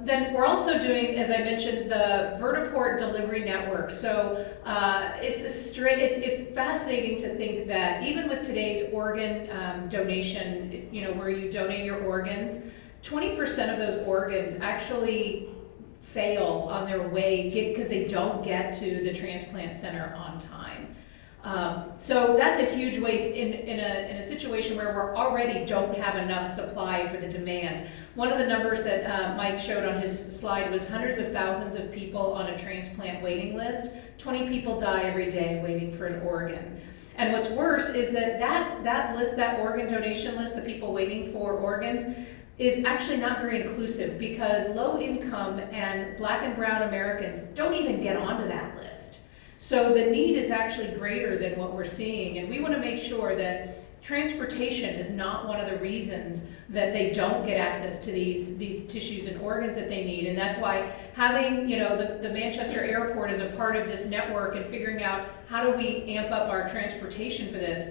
Then we're also doing, as I mentioned, the Vertiport Delivery Network. So it's fascinating to think that even with today's organ donation, where you donate your organs, 20% of those organs actually fail on their way because they don't get to the transplant center on time. So that's a huge waste in a situation where we already don't have enough supply for the demand. One of the numbers that Mike showed on his slide was hundreds of thousands of people on a transplant waiting list. 20 people die every day waiting for an organ. And what's worse is that list, that organ donation list, the people waiting for organs, is actually not very inclusive because low income and Black and brown Americans don't even get onto that list. So the need is actually greater than what we're seeing, and we want to make sure that transportation is not one of the reasons that they don't get access to these tissues and organs that they need. And that's why having the Manchester Airport as a part of this network and figuring out how do we amp up our transportation for this.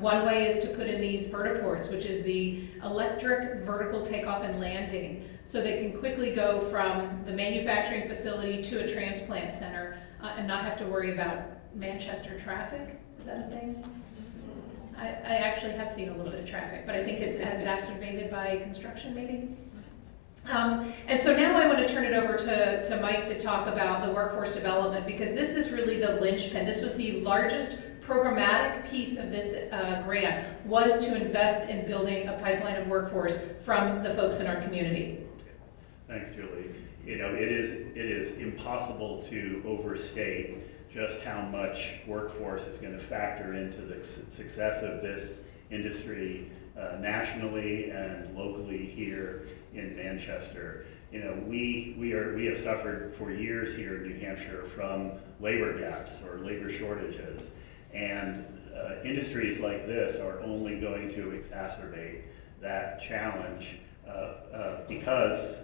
One way is to put in these vertiports, which is the electric vertical takeoff and landing, so they can quickly go from the manufacturing facility to a transplant center and not have to worry about Manchester traffic. Is that a thing? I actually have seen a little bit of traffic, but I think it's exacerbated by construction maybe. And so now I want to turn it over to Mike to talk about the workforce development, because this is really the linchpin. This was the largest programmatic piece of this grant, was to invest in building a pipeline of workforce from the folks in our community. Thanks, Julie. It is impossible to overstate just how much workforce is going to factor into the success of this industry nationally and locally here in Manchester. We have suffered for years here in New Hampshire from labor gaps or labor shortages, and industries like this are only going to exacerbate that challenge because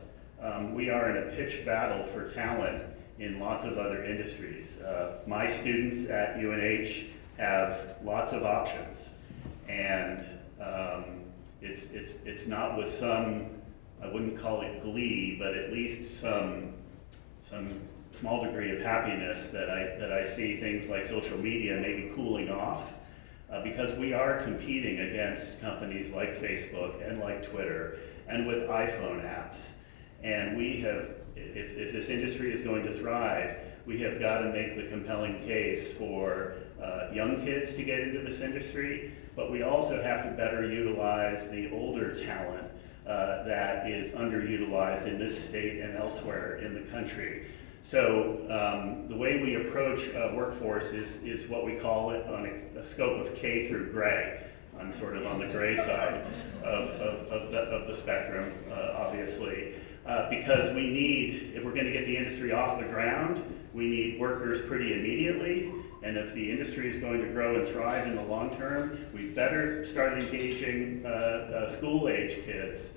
we are in a pitched battle for talent in lots of other industries. My students at UNH have lots of options, and it's not with some, I wouldn't call it glee, but at least some small degree of happiness that I see things like social media maybe cooling off, because we are competing against companies like Facebook and like Twitter and with iPhone apps, and we have. If this industry is going to thrive, we have got to make the compelling case for young kids to get into this industry, but we also have to better utilize the older talent that is underutilized in this state and elsewhere in the country. So the way we approach workforce is what we call it on a scope of K through gray. I'm sort of on the gray side of the spectrum, obviously. Because we need, if we're going to get the industry off the ground, we need workers pretty immediately, and if the industry is going to grow and thrive in the long term, we better start engaging school-age kids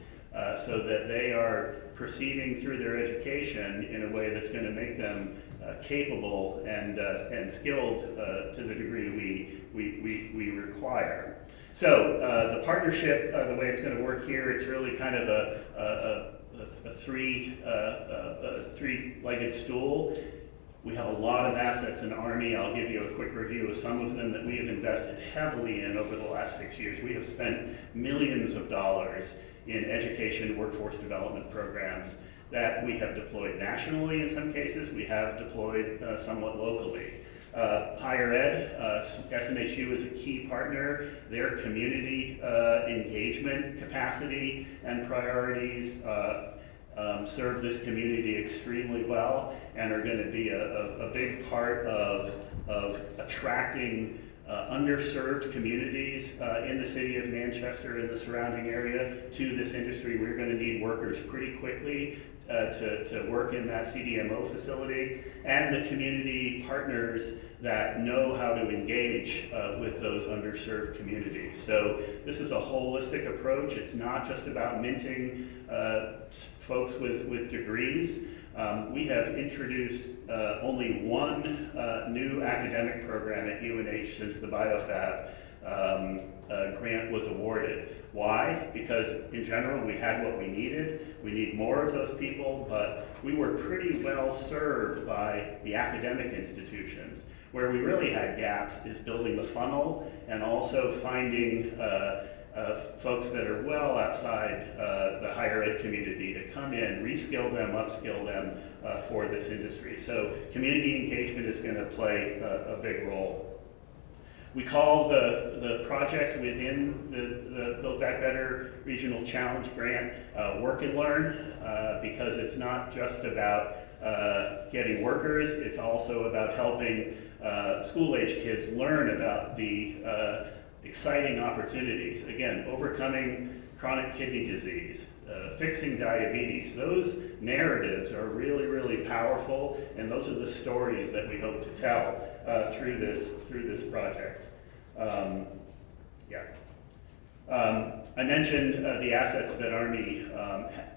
so that they are proceeding through their education in a way that's going to make them capable and skilled to the degree we require. So the partnership, the way it's going to work here, it's really kind of a three-legged stool. We have a lot of assets in Army. I'll give you a quick review of some of them that we have invested heavily in over the last 6 years. We have spent millions of dollars in education workforce development programs that we have deployed nationally in some cases. We have deployed somewhat locally. Higher ed, SMHU is a key partner. Their community engagement capacity and priorities serve this community extremely well and are going to be a big part of attracting underserved communities in the city of Manchester and the surrounding area to this industry. We're going to need workers pretty quickly to work in that CDMO facility, and the community partners that know how to engage with those underserved communities. So this is a holistic approach. It's not just about minting folks with degrees. We have introduced only one new academic program at UNH since the BioFab grant was awarded. Why? Because in general we had what we needed. We need more of those people, but we were pretty well served by the academic institutions. Where we really had gaps is building the funnel and also finding folks that are well outside the higher ed community to come in, reskill them, upskill them for this industry. So community engagement is going to play a big role. We call the project within the Build Back Better Regional Challenge Grant Work and Learn, because it's not just about getting workers, it's also about helping school-age kids learn about the exciting opportunities. Again, overcoming chronic kidney disease, fixing diabetes. Those narratives are really, really powerful, and those are the stories that we hope to tell through this project. I mentioned the assets that Army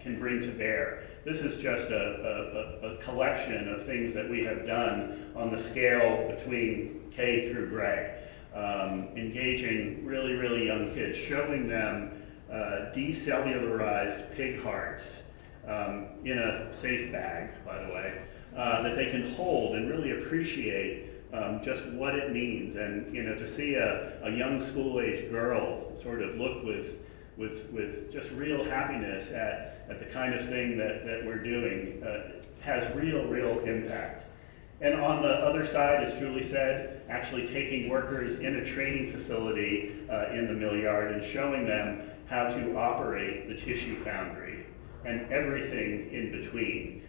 can bring to bear. This is just a collection of things that we have done on the scale between K through Greg. Engaging really, really young kids, showing them decellularized pig hearts in a safe bag, by the way, that they can hold and really appreciate just what it means. And to see a young school-age girl sort of look with just real happiness at the kind of thing that we're doing has real impact. And on the other side, as Julie said, actually taking workers in a training facility in the mill yard and showing them how to operate the tissue foundry and everything in between.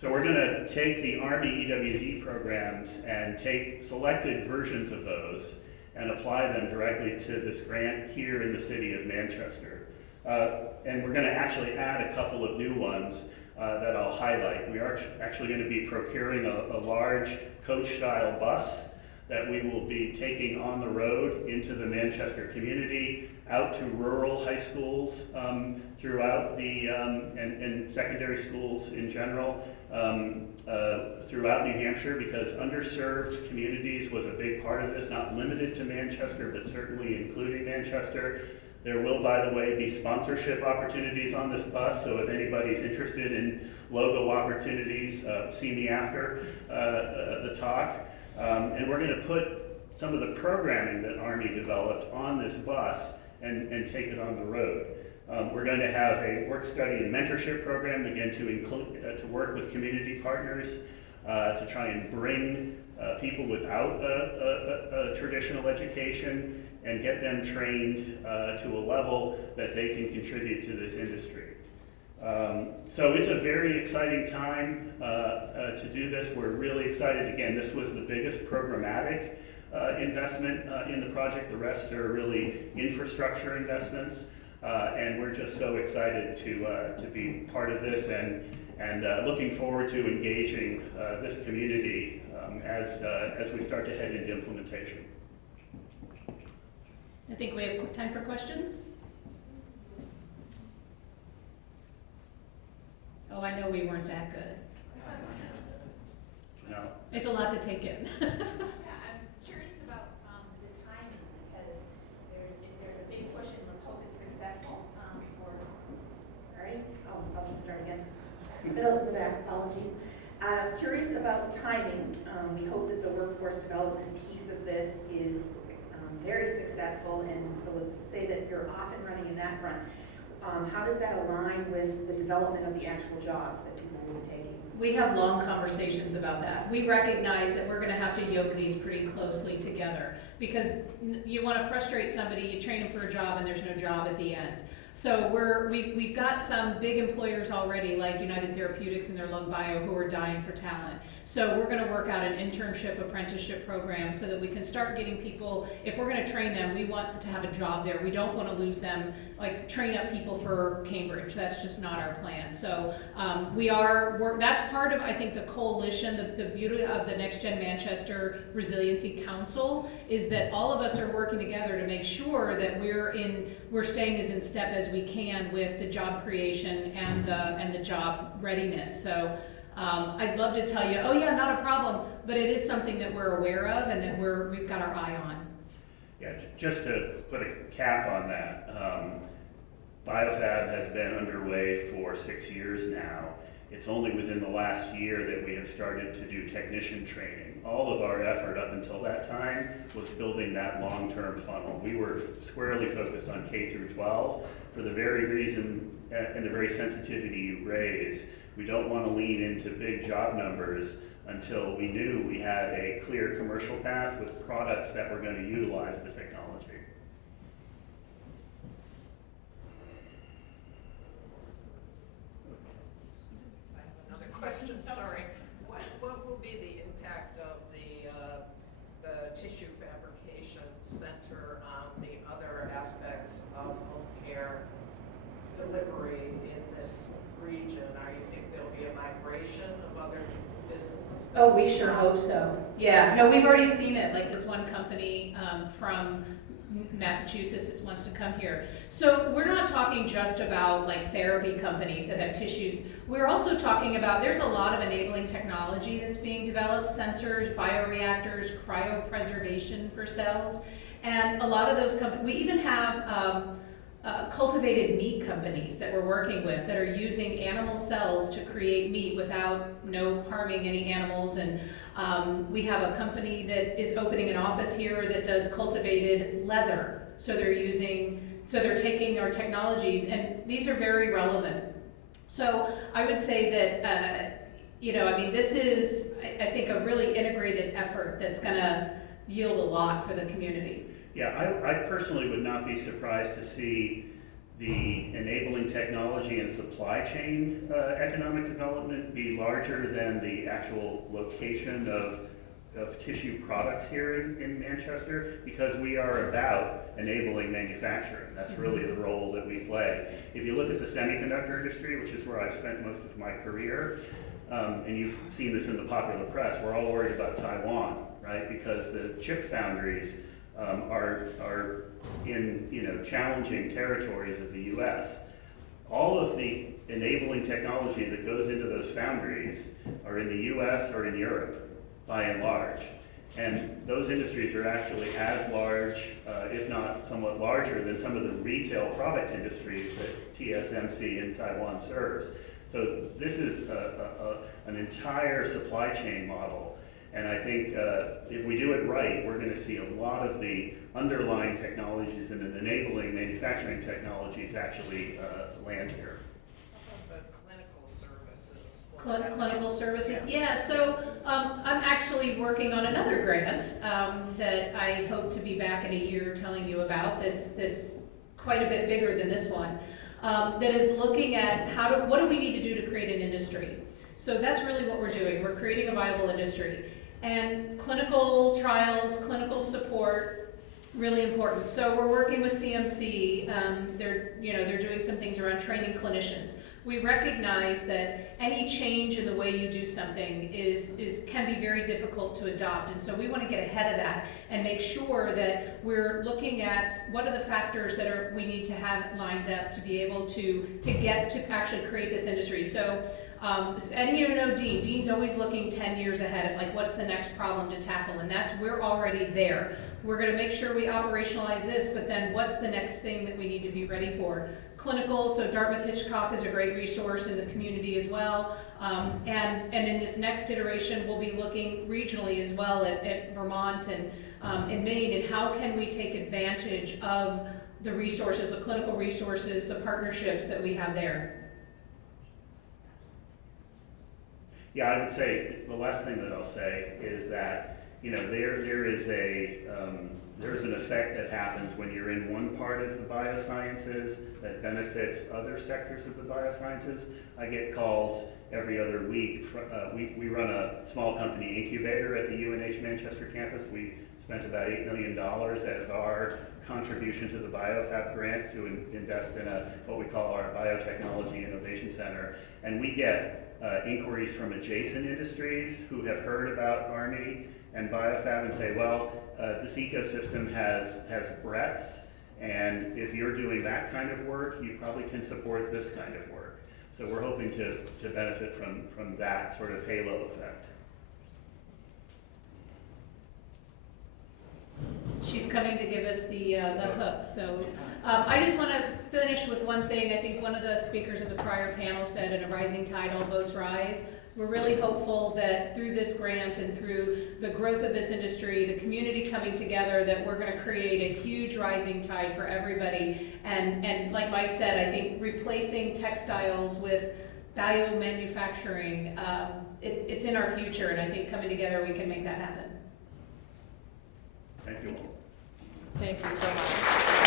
So we're going to take the Army EWD programs and take selected versions of those and apply them directly to this grant here in the city of Manchester. And we're going to actually add a couple of new ones that I'll highlight. We are actually going to be procuring a large coach-style bus that we will be taking on the road into the Manchester community, out to rural high schools throughout and secondary schools in general throughout New Hampshire, because underserved communities was a big part of this, not limited to Manchester, but certainly including Manchester. There will, by the way, be sponsorship opportunities on this bus, so if anybody's interested in logo opportunities, see me after the talk. And we're going to put some of the programming that Army developed on this bus and take it on the road. We're going to have a work, study, and mentorship program, again, to work with community partners to try and bring people without a traditional education and get them trained to a level that they can contribute to this industry. So it's a very exciting time to do this. We're really excited. Again, this was the biggest programmatic investment in the project. The rest are really infrastructure investments. And we're just so excited to be part of this and looking forward to engaging this community as we start to head into implementation. I think we have time for questions. Oh, I know we weren't that good. No. It's a lot to take in. Yeah, I'm curious about the timing, because if there's a big push, and let's hope it's successful for, all right, I'll just start again. For those in the back, apologies. Curious about timing. We hope that the workforce development piece of this is very successful, and so let's say that you're off and running in that front. How does that align with the development of the actual jobs that people will be taking? We have long conversations about that. We recognize that we're going to have to yoke these pretty closely together, because you want to frustrate somebody, you train them for a job, and there's no job at the end. So we've got some big employers already, like United Therapeutics and their Lung Bio, who are dying for talent. So we're going to work out an internship apprenticeship program so that we can start getting people, if we're going to train them, we want to have a job there. We don't want to lose them, like train up people for Cambridge. That's just not our plan. So that's part of, I think, the coalition, the beauty of the Next Gen Manchester Resiliency Council is that all of us are working together to make sure that we're staying as in step as we can with the job creation and the job readiness. So I'd love to tell you, oh yeah, not a problem, but it is something that we're aware of and that we've got our eye on. Yeah, just to put a cap on that, BioFab has been underway for 6 years now. It's only within the last year that we have started to do technician training. All of our effort up until that time was building that long-term funnel. We were squarely focused on K through 12 for the very reason and the very sensitivity you raise. We don't want to lean into big job numbers until we knew we had a clear commercial path with products that were going to utilize the technology. I have another question, sorry. What will be the impact of the tissue fabrication center on the other aspects of healthcare delivery in this region? You think there'll be a migration of other businesses? Oh, we sure hope so. Yeah, no, we've already seen it, like this one company from Massachusetts that wants to come here. So we're not talking just about like therapy companies that have tissues. We're also talking about, there's a lot of enabling technology that's being developed, sensors, bioreactors, cryopreservation for cells. And a lot of those companies, we even have cultivated meat companies that we're working with that are using animal cells to create meat without harming any animals. And we have a company that is opening an office here that does cultivated leather. So they're taking our technologies, and these are very relevant. So I would say that, this is, I think, a really integrated effort that's gonna yield a lot for the community. Yeah, I personally would not be surprised to see the enabling technology and supply chain economic development be larger than the actual location of tissue products here in Manchester, because we are about enabling manufacturing. That's really the role that we play. If you look at the semiconductor industry, which is where I've spent most of my career, and you've seen this in the popular press, we're all worried about Taiwan, right? Because the chip foundries are in challenging territories of the U.S. All of the enabling technology that goes into those foundries are in the U.S. or in Europe, by and large. And those industries are actually as large, if not somewhat larger, than some of the retail product industries that TSMC in Taiwan serves. So this is an entire supply chain model. And I think if we do it right, we're going to see a lot of the underlying technologies and the enabling manufacturing technologies actually land here. How about the clinical services? Clinical services, yeah. So I'm actually working on another grant that I hope to be back in a year telling you about. That's quite a bit bigger than this one. That is looking at what do we need to do to create an industry. So that's really what we're doing. We're creating a viable industry. And clinical trials, clinical support, really important. So we're working with CMC. They're doing some things around training clinicians. We recognize that any change in the way you do something can be very difficult to adopt, and so we want to get ahead of that and make sure that we're looking at what are the factors that we need to have lined up to be able to get to actually create this industry. So. And Dean's always looking 10 years ahead of what's the next problem to tackle, and we're already there. We're going to make sure we operationalize this, but then what's the next thing that we need to be ready for? Clinical, so Dartmouth-Hitchcock is a great resource in the community as well. And in this next iteration, we'll be looking regionally as well at Vermont and in Maine, and how can we take advantage of the resources, the clinical resources, the partnerships that we have there. Yeah, I would say the last thing that I'll say is that there is an effect that happens when you're in one part of the biosciences that benefits other sectors of the biosciences. I get calls every other week. We run a small company incubator at the UNH Manchester campus. We spent about $8 million as our contribution to the BioFab grant to invest in what we call our Biotechnology Innovation Center. And we get inquiries from adjacent industries who have heard about Army and BioFab and say, well, this ecosystem has breadth, and if you're doing that kind of work, you probably can support this kind of work. So we're hoping to benefit from that sort of halo effect. She's coming to give us the hook. So I just want to finish with one thing. I think one of the speakers of the prior panel said, in a rising tide, all boats rise. We're really hopeful that through this grant and through the growth of this industry, the community coming together, that we're going to create a huge rising tide for everybody. And like Mike said, I think replacing textiles with biomanufacturing, it's in our future, and I think coming together we can make that happen. Thank you. Thank you so much.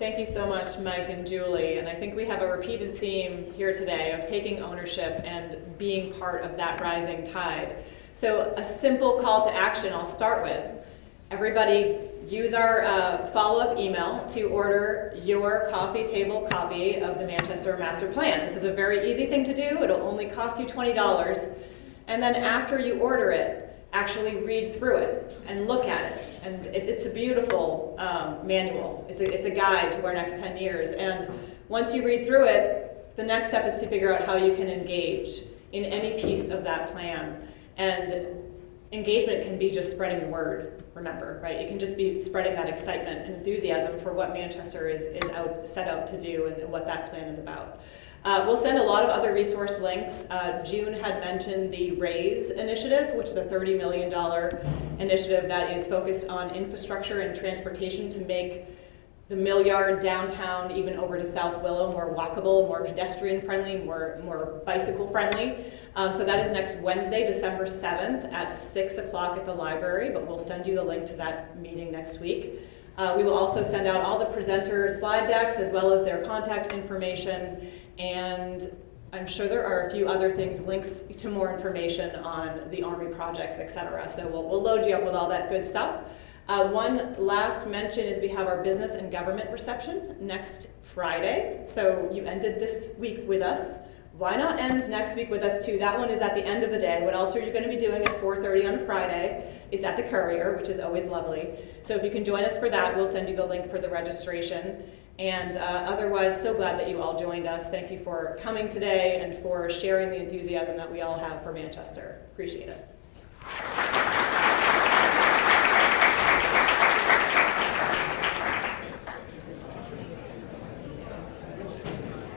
Thank you so much, Mike and Julie. And I think we have a repeated theme here today of taking ownership and being part of that rising tide. So a simple call to action I'll start with. Everybody use our follow-up email to order your coffee table copy of the Manchester Master Plan. This is a very easy thing to do. It'll only cost you $20. And then after you order it, actually read through it and look at it. And it's a beautiful manual. It's a guide to our next 10 years. And once you read through it, the next step is to figure out how you can engage in any piece of that plan. And engagement can be just spreading the word, remember, right? It can just be spreading that excitement and enthusiasm for what Manchester is set out to do and what that plan is about. We'll send a lot of other resource links. June had mentioned the RAISE initiative, which is a $30 million initiative that is focused on infrastructure and transportation to make the Mill Yard downtown, even over to South Willow, more walkable, more pedestrian friendly, more bicycle friendly. So that is next Wednesday, December 7th at 6 o'clock at the library, but we'll send you the link to that meeting next week. We will also send out all the presenter slide decks as well as their contact information, and I'm sure there are a few other things, links to more information on the Army projects, etc. So we'll load you up with all that good stuff. One last mention is we have our business and government reception next Friday. So you ended this week with us. Why not end next week with us too? That one is at the end of the day. What else are you going to be doing at 4:30 on a Friday? Is at the Courier, which is always lovely. So if you can join us for that, we'll send you the link for the registration. And otherwise, so glad that you all joined us. Thank you for coming today and for sharing the enthusiasm that we all have for Manchester. Appreciate it.